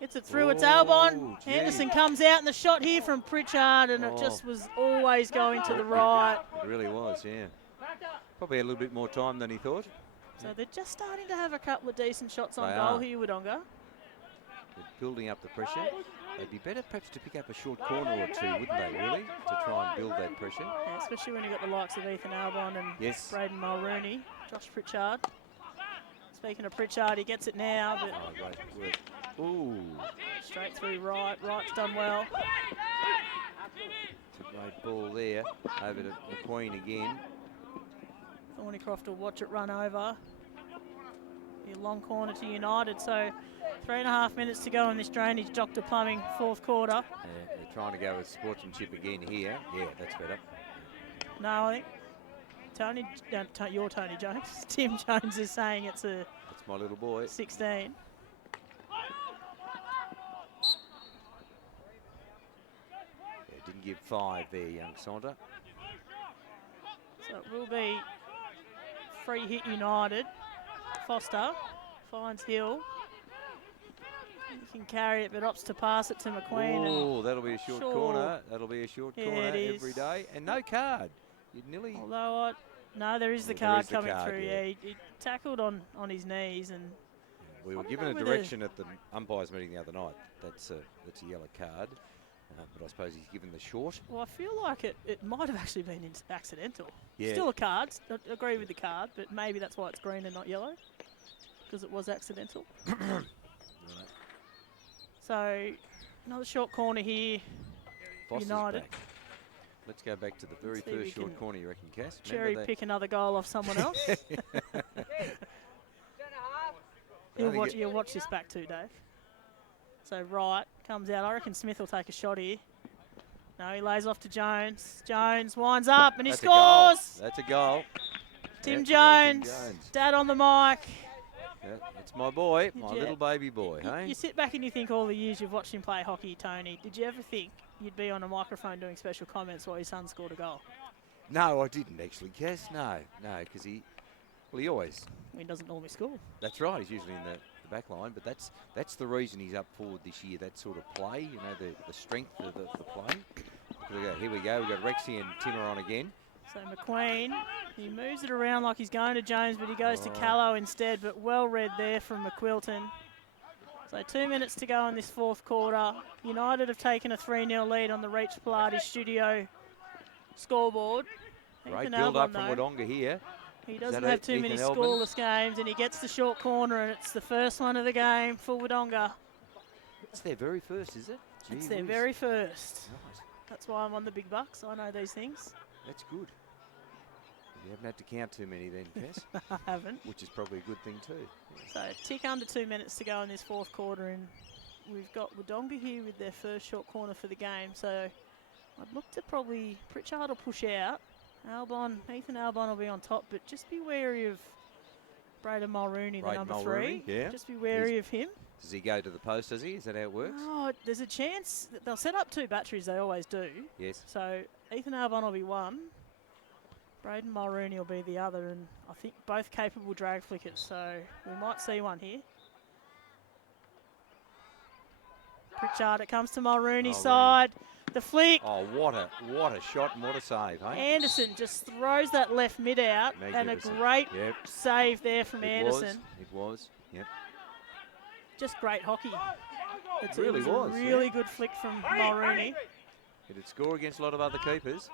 Gets it through, it's Albon. gee. Anderson comes out, and the shot here from Pritchard, and it just was always going to the right. It really was, yeah. Probably a little bit more time than he thought. So they're just starting to have a couple of decent shots on They goal are. here, Wodonga. They're building up the pressure. They'd be better perhaps to pick up a short corner or two, wouldn't they, really? To try and build that pressure. Yeah, especially when you've got the likes of Ethan Albon and Yes. Braden Mulrooney. Josh Pritchard. Speaking of Pritchard, he gets it now, but Oh, great work. Ooh, straight through right. Wright's done well. it's a great ball there. Over to McQueen again. Thornycroft will watch it run over. A long corner to United, so 3.5 minutes to go in this drainage. Dr. Plumbing, fourth quarter. Yeah, they're trying to go with sportsmanship again here. Yeah, that's better. No, I think you're Tony Jones. Tim Jones is saying it's a That's my little boy. 16. Yeah, didn't give 5 there, young Sonta. So it will be free hit United. Foster finds Hill. He can carry it, but opts to pass it to McQueen. Oh, that'll be a short corner. That'll be a short Yeah, corner it is. every day. And no card. You'd nearly... Although, no, there is the Yeah, there card is the coming card, through. yeah. Yeah, he tackled on his knees, and We were I don't given know a whether- direction at the umpires meeting the other night. That's a yellow card. But I suppose he's given the short. well, I feel like it might have actually been accidental. Yeah. Still a card. I agree with the card, but maybe that's why it's green and not yellow, because it was accidental. Right. So another short corner here. Foster's United. back. Let's go back to the very See if we first short can corner, you reckon, Cass? Cherry Remember that? pick another goal off someone else. I think You'll watch this back too, Dave. So Wright comes out. I reckon Smith will take a shot here. No, he lays off to Jones. Jones winds up and he That's a goal. scores. That's a goal. Tim Yeah, Jones, Tim Jones. dad on the mic. Yeah, that's my boy, my you- little baby boy, hey? You sit back and you think all the years you've watched him play hockey, Tony, did you ever think you'd be on a microphone doing special comments while your son scored a goal? No, I didn't actually, Cass. No, because he always He doesn't normally score. That's right. He's usually in the back line, but that's the reason he's up forward this year. That sort of play, you know, the strength of the play. Here we go. We've got Rexy and Timmer on again. So McQueen, he moves it around like he's going to Jones, but he goes to Callow instead. But well read there from McQuilton. So 2 minutes to go in this fourth quarter. United have taken a 3-0 lead on the Reach Pilates Studio scoreboard. Great Ethan build up Albon, from Wodonga here. he doesn't have too many Ethan Albon? scoreless games, and he gets the short corner, and it's the first one of the game for Wodonga. It's their very first, is it? It's Gee their whiz. very first. Right. That's why I'm on the big bucks. I know these things. That's good. You haven't had to count too many then, Cass. I haven't. Which is probably a good thing too. So tick under 2 minutes to go in this fourth quarter, and we've got Wodonga here with their first short corner for the game. So I'd look to probably Pritchard will push out. Ethan Albon will be on top, but just be wary of Braden Mulrooney, the number 3. Yeah. Just be wary of him. Does he go to the post, does he? Is that how it works? Oh, there's a chance that they'll set up 2 batteries, they always do. Yes. So Ethan Albon will be one. Braden Mulrooney will be the other, and I think both capable drag flickers, so we might see one here. Pritchard, it comes to Mulrooney's side. The flick. Oh, what a shot and what a save, hey? Anderson just throws that left mid out, and a great save there from Anderson. It was, yep. Just great hockey. It really was. A really good flick from Mulrooney. It'd score against a lot of other keepers.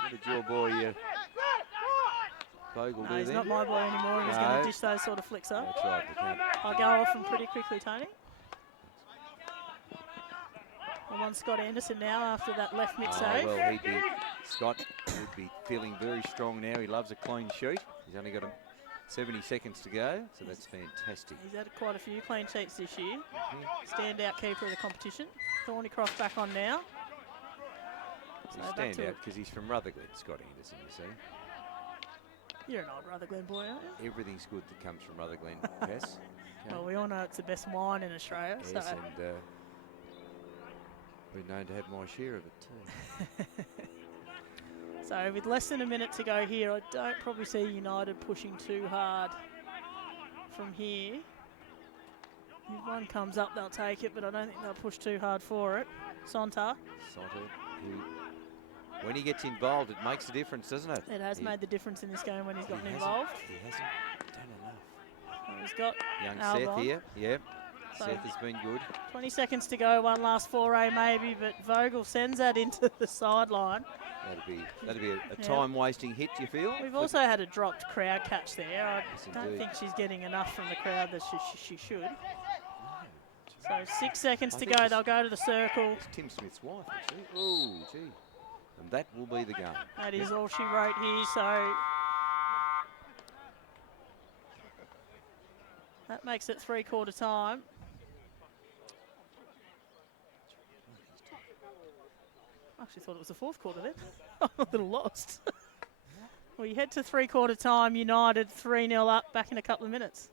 What did your boy Bogle do He's then? not my boy anymore. He's going to dish those sort of flicks up. That's right. I'll go off him pretty quickly, Tony. I'm on Scott Anderson now after that left mid save. Well, Scott would be feeling very strong now. He loves a clean sheet. He's only got 70 seconds to go, so that's fantastic. He's had quite a few clean sheets this year. Standout keeper of the competition. Thornycroft back on now. He's stand out because he's from Rutherglen, Scott Anderson, you see. You're an old Rutherglen boy, aren't you? Everything's good that comes from Rutherglen, Cass. Okay. Well, we all know it's the best wine in Australia. Yes, so. and been known to have my share of it too. So with less than a minute to go here, I don't probably see United pushing too hard from here. If one comes up, they'll take it, but I don't think they'll push too hard for it. Sonta, who, when he gets involved, it makes a difference, doesn't it? It has made the difference in this game when he's gotten involved. He hasn't done enough. He's got Young Albon. Seth here, yep. So Seth has been good. 20 seconds to go, one last foray maybe, but Vogel sends that into the sideline. That'd be a time-wasting hit, you feel? We've also had a dropped crowd catch there. I don't indeed. think she's getting enough from the crowd that she should. So 6 seconds to go, they'll go to the circle. It's Tim Smith's wife, actually. Oh, gee. And that will be the game. That is all she wrote here, so that makes it 3/4 time. I actually thought it was the fourth quarter then. I'm a little lost. We head to 3/4 time, United 3-0 up, back in a couple of minutes.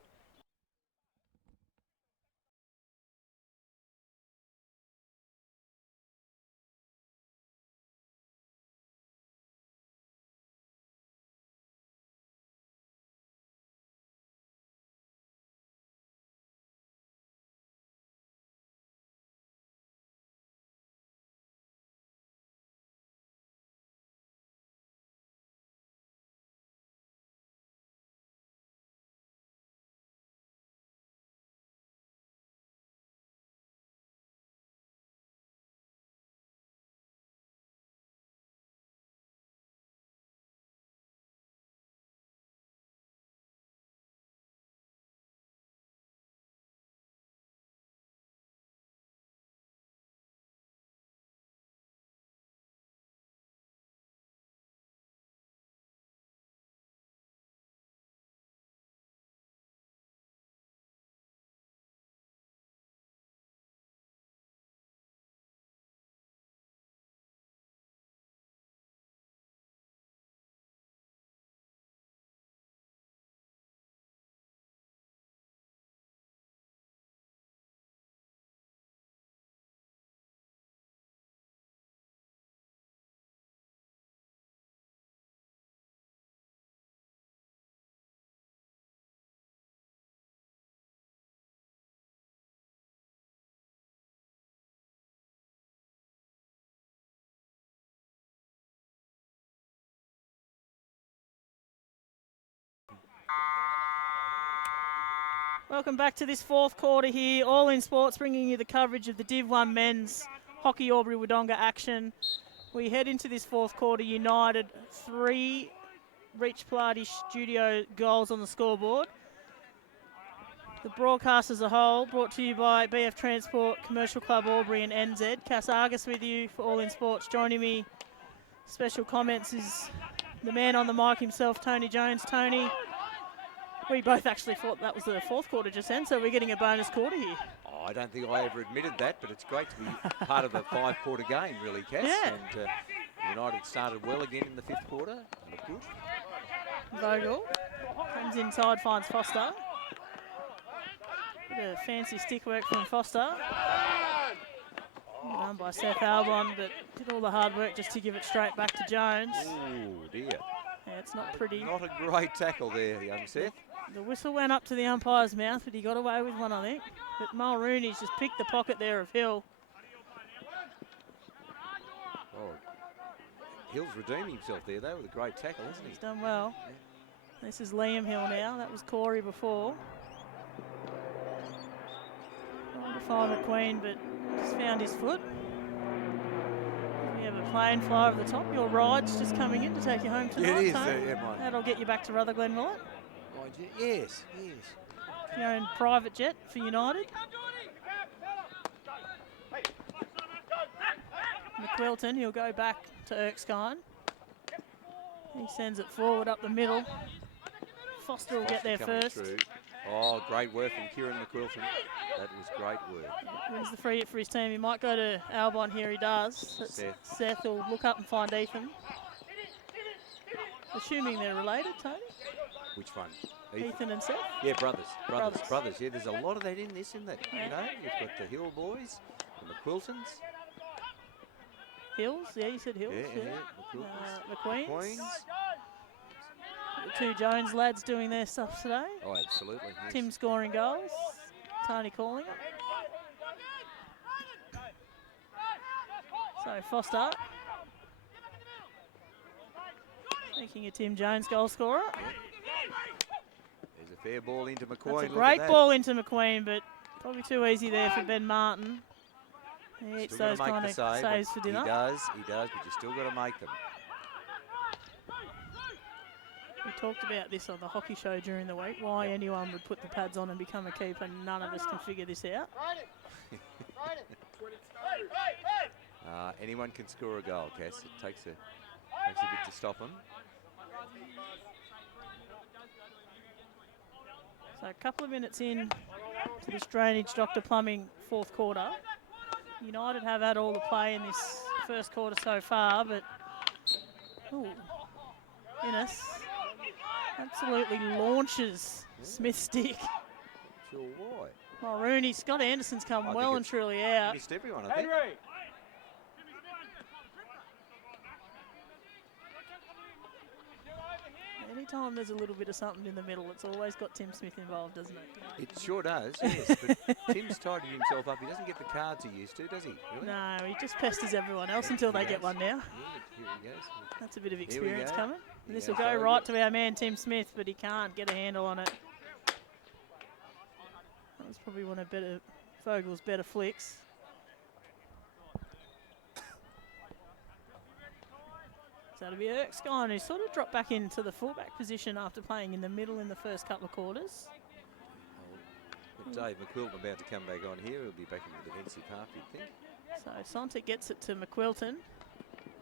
Welcome back to this fourth quarter here. All in Sports bringing you the coverage of the Div 1 men's Hockey Albury Wodonga action. We head into this fourth quarter united. 3 Reach Pilates studio goals on the scoreboard. The broadcast as a whole brought to you by BF Transport, Commercial Club Albury and NZ. Cass Argus with you for All in Sports. Joining me, special comments, is the man on the mic himself, Tony Jones. Tony, we both actually thought that was the fourth quarter just then, so we're getting a bonus quarter here. Oh, I don't think I ever admitted that, but it's great to be part of a 5-quarter game, really, Cass. Yeah. And United started well again in the 5th quarter. Looked good. Vogel comes inside, finds Foster. Bit of fancy stick work from Foster. Done by Seth Albon, but did all the hard work just to give it straight back to Jones. Oh, dear. Yeah, it's not pretty. Not a great tackle there, young Seth. The whistle went up to the umpire's mouth, but he got away with one, I think. But Mulrooney's just picked the pocket there of Hill. Oh, Hill's redeemed himself there, though, with a great tackle, hasn't he? He's done well. This is Liam Hill now. That was Corey before. Trying to find McQueen, but just found his foot. We have a plane fly over the top. Your ride's just coming in to take you home tonight. Yeah, it is. Tony. Yeah, mine. That'll get you back to Rutherglen, will it? Yes, yes. Your own private jet for United. McQuilton, he'll go back to Erskine. He sends it forward up the middle. Foster will get there coming first. through. Oh, great work from Kieran McQuilton. That was great work. Wins the free hit for his team. He might go to Albon here. He does. Seth will look up and find Ethan. Assuming they're related, Tony? Which one? Ethan and Seth? Yeah, brothers. Yeah, there's a lot of that in this, isn't there? Yeah. You know, you've got the Hill boys, the McQuiltons. Hills? Yeah, you said Hills. Yeah. McQueen's. The 2 Jones lads doing their stuff today. Oh, absolutely. Yes. Tim scoring goals. Tony calling it. So Foster. Making a Tim Jones goal scorer. There's a fair ball into McQueen. That's a Look great at ball into McQueen, but probably too easy there for Ben Martin. He eats Still those gotta make kind the of save, saves for but dinner. He does, but you still got to make them. We talked about this on the hockey show during the week, why anyone would put the pads on and become a keeper. None of us can figure this out. Anyone can score a goal, Cass. It takes a bit to stop them. So a couple of minutes in to this Drainage Dr. Plumbing fourth quarter. United have had all the play in this first quarter so far, but Innes absolutely launches Smith's stick. Sure why. Mulrooney, Scott Anderson's come I well think and truly out. Missed everyone, I think. Anytime there's a little bit of something in the middle, it's always got Tim Smith involved, doesn't it? It sure does, yes. But Tim's tidying himself up. He doesn't get the cards he used to, does he? Really? No, he just pesters everyone else until they get one now. Yeah, here he goes. That's a bit of we experience go. coming. And this will Yeah, go so right to our man Tim Smith, but he can't get a handle on it. That was probably one of Vogel's better flicks. So it'll be Erskine, who sort of dropped back into the fullback position after playing in the middle in the first couple of quarters. With Dave McQuilton about to come back on here, he'll be back in the defensive half, you'd think. So Sonta gets it to McQuilton.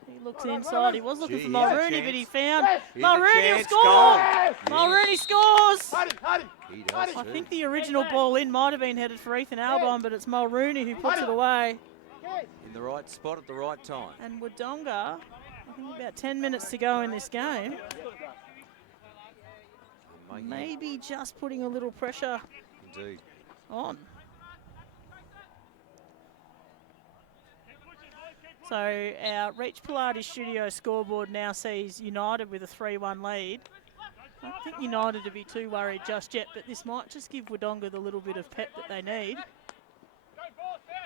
He looks inside. He was looking Gee, for here's a Mulrooney, but he chance. found Here's a Mulrooney will chance, score. goal. Yes. Mulrooney scores. He does I too. think the original ball in might have been headed for Ethan Albon, but it's Mulrooney who puts it away. In the right spot at the right time. And Wodonga, I think about 10 minutes to go in this game, maybe just putting a little pressure Indeed. on. So our Reach Pilates studio scoreboard now sees United with a 3-1 lead. I don't think United to be too worried just yet, but this might just give Wodonga the little bit of pep that they need.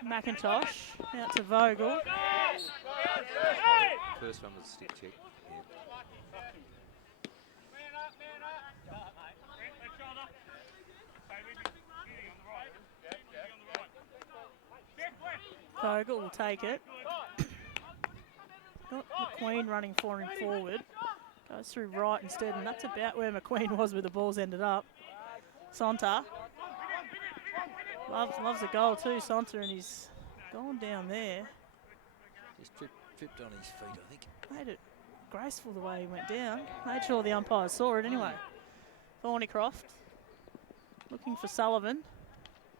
McIntosh out to Vogel. First one was a stick check. Yeah. Kogel will take it. Got McQueen running for him forward. Goes through right instead, and that's about where McQueen was where the ball's ended up. Sonta. Loves the goal too, Sonta, and he's gone down there. Just tripped on his feet, I think. Made it graceful the way he went down. Made sure the umpires saw it anyway. Thornycroft looking for Sullivan.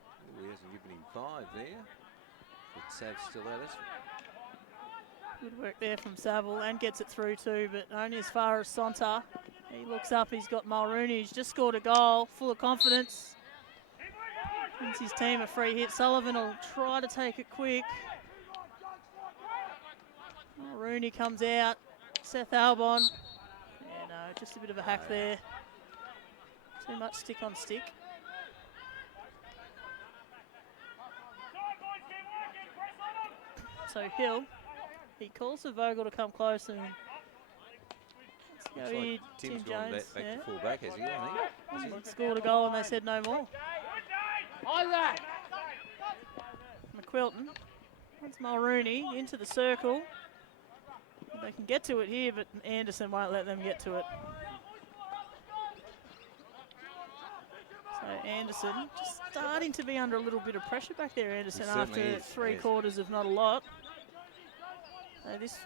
Oh, he hasn't given him 5 there. But Sav's still at it. Good work there from Saville, and gets it through too, but only as far as Sonta. He looks up, he's got Mulrooney, he's just scored a goal, full of confidence. Gives his team a free hit. Sullivan will try to take it quick. Mulrooney comes out. Seth Albon. Yeah, no, just a bit of a hack there. Too much stick on stick. So Hill, he calls for Vogel to come close and Looks like Tim's gone back to full back, has he? I think. Scored a goal and they said no more. McQuilton. That's Mulrooney into the circle. They can get to it here, but Anderson won't let them get to it. So Anderson just starting to be under a little bit of pressure back there, Anderson, after 3 quarters of not a lot. So this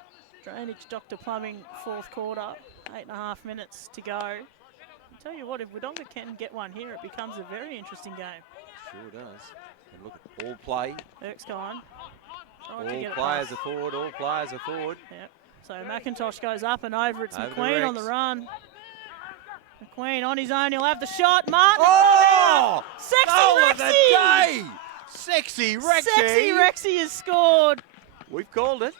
drainage Dr. Plumbing 4th quarter, 8.5 minutes to go. I'll tell you what, if Wodonga can get one here, it becomes a very interesting game. Sure does. And look at all play. Erskine. All players are forward, all players are forward. Yep. So McIntosh goes up and over. It's Over McQueen the on the Rex. run. McQueen on his own. He'll have the shot. Martin. Oh! Sexy Goal of the Rexy! day! Sexy Rexy! Sexy Rexy has scored. We've called it.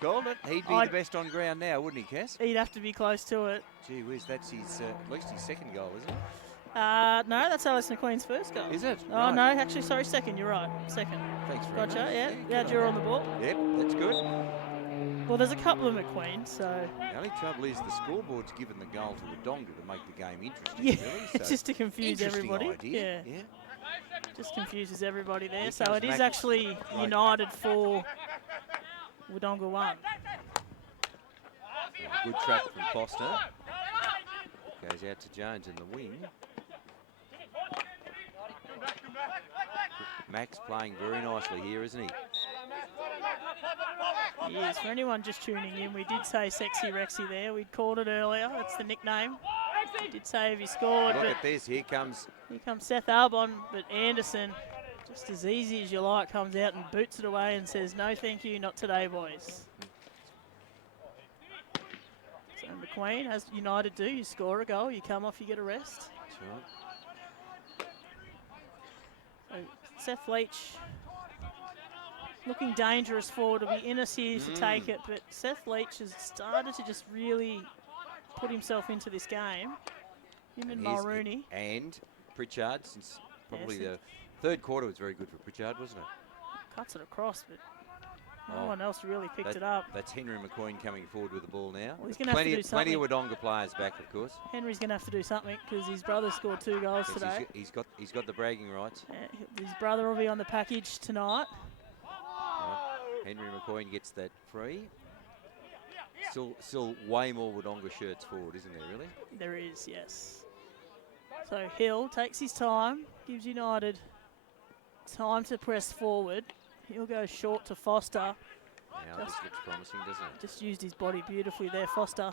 Called it. He'd be I'd- the best on ground now, wouldn't he, Cass? He'd have to be close to it. Gee whiz, that's his at least his 2nd goal, isn't it? No, that's Alex McQueen's first goal. Is it? Oh, Right. no, actually, sorry, 2nd. You're right. 2nd. Thanks very Gotcha, much. yeah. good Yeah, you're on the ball. Yep, that's good. Well, there's a couple of McQueen, so... The only trouble is the scoreboard's given the goal to Wodonga to make the game interesting, Yeah, really. So just to confuse interesting everybody. idea. Yeah, just confuses everybody there. Here So comes it is Mac- actually Right. United for Wodonga 1. Good track from Foster. Goes out to Jones in the wing. Max playing very nicely here, isn't he? Yes, for anyone just tuning in, we did say Sexy Rexy there. We'd called it earlier. That's the nickname. We did say if he scored, Look but at this. Here comes Seth Albon, but Anderson, just as easy as you like, comes out and boots it away and says, no thank you, not today, boys. So McQueen, as United do, you score a goal, you come off, you get a rest. Sure. So Seth Leach looking dangerous forward. It'll be Innes here to take it, but Seth Leach has started to just really put himself into this game. Him and here's- Mulrooney. And Pritchard, since probably Yes, the 3rd quarter was very good for Pritchard, wasn't it? Cuts it across, but no Oh, one else really picked it up. That's Henry McQueen coming forward with the ball now. Well, he's gonna have to do Plenty of Wodonga players back, of course. Henry's going to have to do something because his brother scored 2 goals Yes, today. he's got the bragging rights. His brother will be on the package tonight. Henry McQueen gets that free. Still way more Wodonga shirts forward, isn't there, really? There is, yes. So Hill takes his time, gives United time to press forward. He'll go short to Foster. Now this looks promising, doesn't it? Just used his body beautifully there, Foster.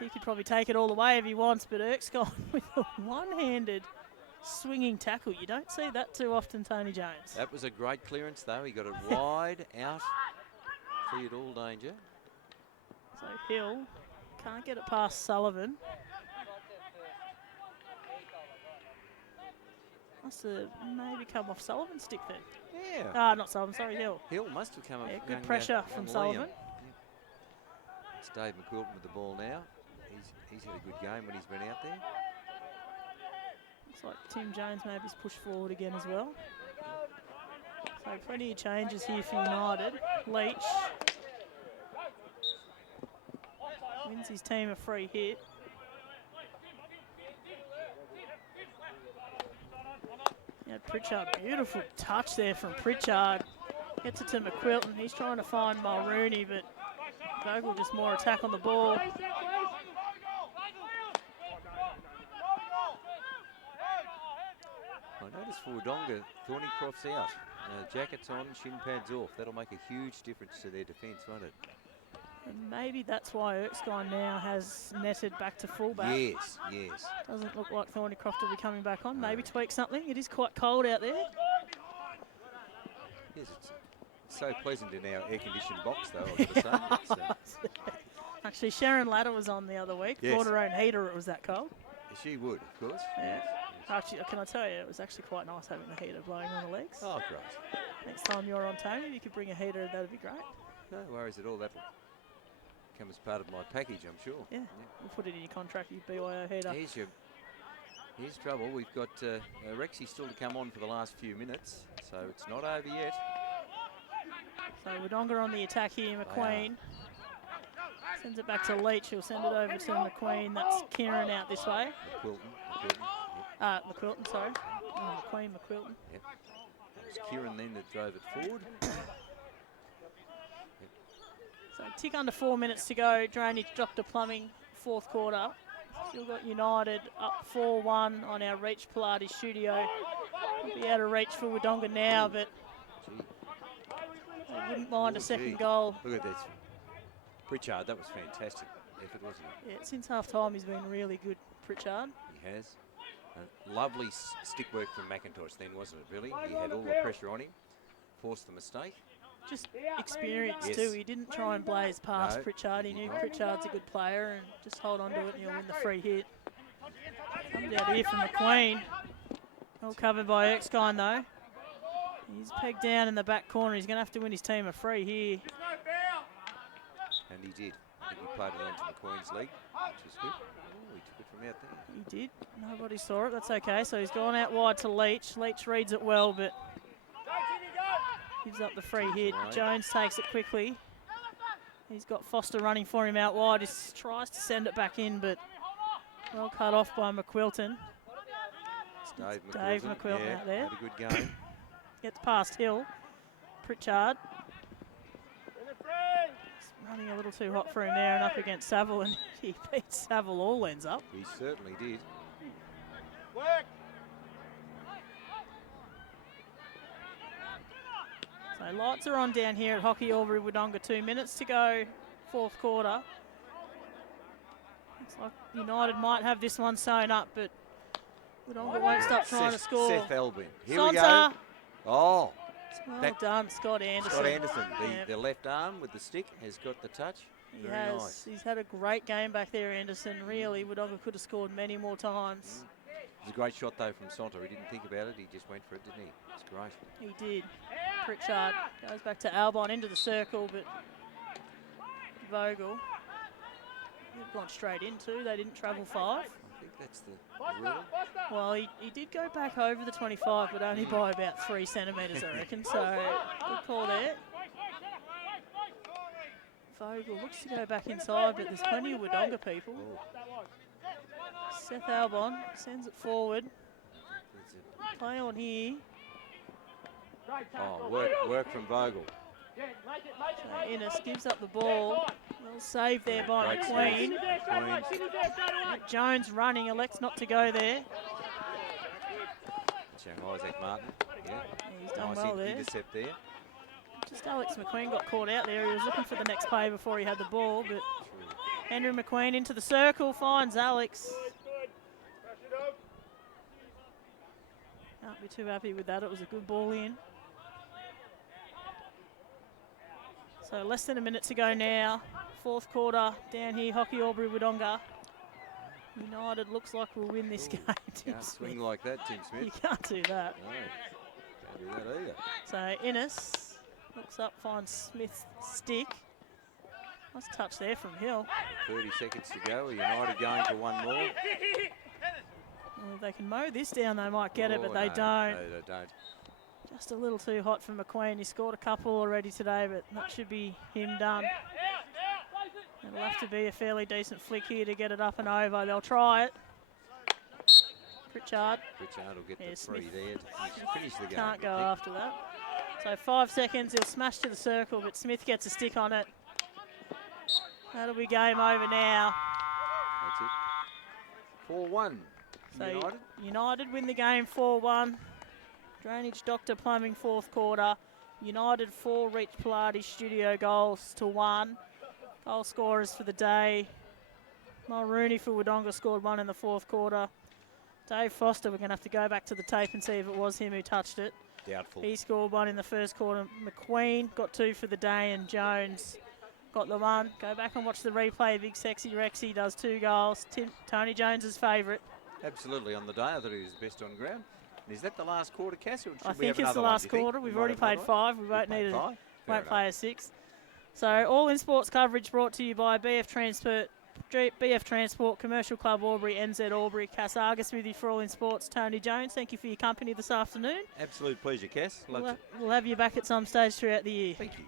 He could probably take it all the way if he wants, but Erskine with a one-handed swinging tackle. You don't see that too often, Tony Jones. That was a great clearance, though. He got it wide out, cleared all danger. So Hill can't get it past Sullivan. Must have maybe come off Sullivan's stick then. Yeah. Not Sullivan, sorry, Hill. Hill must have come up. Yeah, good pressure from Sullivan. It's Dave McQuilton with the ball now. He's had a good game when he's been out there. Looks like Tim Jones maybe's pushed forward again as well. So plenty of changes here for United. Leach wins his team a free hit. Yeah, Pritchard, beautiful touch there from Pritchard. Gets it to McQuilton. He's trying to find Mulrooney, but Vogel just more attack on the ball. I noticed for Wodonga, Thornycroft's out. Jackets on, shin pads off. That'll make a huge difference to their defence, won't it? And maybe that's why Erskine now has netted back to fullback. Yes, yes. Doesn't look like Thornycroft will be coming back on. No. Maybe tweak something. It is quite cold out there. Yes, it's so pleasant in our air-conditioned box, though, I've got to say. Actually, Sharon Latta was on the other week. Yes. Brought her own heater. It was that cold. She would, of course. Yeah. Actually, can I tell you, it was actually quite nice having the heater blowing on the legs. Oh, great. Next time you're on Tony, if you could bring a heater, that'd be great. No worries at all. That'll come as part of my package, I'm sure. Yeah, we'll put it in your contract, your BYO heater. Here's trouble. We've got Rexy still to come on for the last few minutes, so it's not over yet. So Wodonga on the attack here, McQueen. Sends it back to Leach, he'll send it over to McQueen. That's Kieran out this way. McQuilton, sorry. Oh, McQuilton. Yep. It was Kieran then that drove it forward. So tick under 4 minutes to go. Drainage Dr. Plumbing, fourth quarter. Still got United up 4-1 on our Reach Pilates studio. We'll be out of reach for Wodonga now, but they wouldn't mind a second goal. Look at this. Pritchard, that was fantastic effort, wasn't it? Yeah, since half-time he's been really good, Pritchard. He has. Lovely stick work from McIntosh then, wasn't it, really? He had all the pressure on him, forced the mistake. Just experience Yes. too. He didn't try and blaze past No, Pritchard. He he knew did not. Pritchard's a good player and just hold on to it and you'll win the free hit. Comes out here from McQueen. Well covered by Erskine though. He's pegged down in the back corner. He's going to have to win his team a free here. And he did. I think he played it onto McQueen's leg, which was good. Oh, he took it from out there. He did. Nobody saw it. That's okay. So he's gone out wide to Leach. Leach reads it well, but gives up the free hit. Jones takes it quickly. He's got Foster running for him out wide. He tries to send it back in, but well cut off by McQuilton. It's Dave McQuilton out there. Had a good game. Gets past Hill. Pritchard. Running a little too hot for him there and up against Saville, and he beats Saville all ends up. He certainly did. So lights are on down here at Hockey Albury Wodonga. 2 minutes to go, fourth quarter. Looks like United might have this one sewn up, but Wodonga won't stop trying to score. Seth Elbin. Here Sonsa. we go. Oh. Well done, Scott Anderson. Scott Anderson, Yeah. the left arm with the stick has got the touch. He Very has. nice. He's had a great game back there, Anderson. Really, Wodonga could have scored many more times. It was a great shot, though, from Sonta. He didn't think about it. He just went for it, didn't he? It's great. He did. Pritchard goes back to Albon into the circle, but Vogel. They've gone straight in too. They didn't travel 5. I think that's the rule. Well, he did go back over the 25, but only by about 3 centimetres, I reckon. So, good call there. Vogel looks to go back inside, but there's plenty of Wodonga people. Seth Albon sends it forward. Play on here. Oh, work from Vogel. So Innes gives up the ball. Well saved there by Great McQueen. McQueen. Jones running, elects not to go there. Young Isaac Martin. Yeah. He's done Nice well there. intercept there. Just Alex McQueen got caught out there. He was looking for the next play before he had the ball, but Henry McQueen into the circle, finds Alex. Can't be too happy with that. It was a good ball in. So less than a minute to go now. Fourth quarter down here, Hockey Albury Wodonga. United looks like we'll win this game. Tim Can't Smith. swing like that, Tim Smith. You can't do that. No, can't do that either. So Innes looks up, finds Smith's stick. Nice touch there from Hill. 30 seconds to go. United going for one more. Well, if they can mow this down, they might get it, but Oh, they no, don't. No, they don't. Just a little too hot for McQueen. He scored a couple already today, but that should be him done. It'll have to be a fairly decent flick here to get it up and over. They'll try it. Pritchard Pritchard will get Yeah, the free Smith there to finish the game. can't go I think. after that. So 5 seconds, he'll smash to the circle, but Smith gets a stick on it. That'll be game over now. That's it. 4-1. So United. United win the game 4-1. Drainage Doctor Plumbing 4th quarter. United 4, Reach Pilates Studio goals to 1. Goal scorers for the day. Mulrooney for Wodonga scored 1 in the 4th quarter. Dave Foster, we're going to have to go back to the tape and see if it was him who touched it. Doubtful. He scored 1 in the 1st quarter. McQueen got 2 for the day, and Jones got the 1. Go back and watch the replay. Big Sexy Rexy does 2 goals. Tony Jones's favourite. Absolutely on the day. I thought he was best on ground. And is that the last quarter, Cass? Or I should we think have it's the another one, last do you think? quarter. We've We might already have played another 5. We one? won't We've need played it. 5? Fair Won't play enough. a 6. So all in sports coverage brought to you by BF Transport, Commercial Club Albury, NZ Albury. Cass Argus with you for All in Sports. Tony Jones, thank you for your company this afternoon. Absolute pleasure, Cass. We'll have you back at some stage throughout the year. Thank you.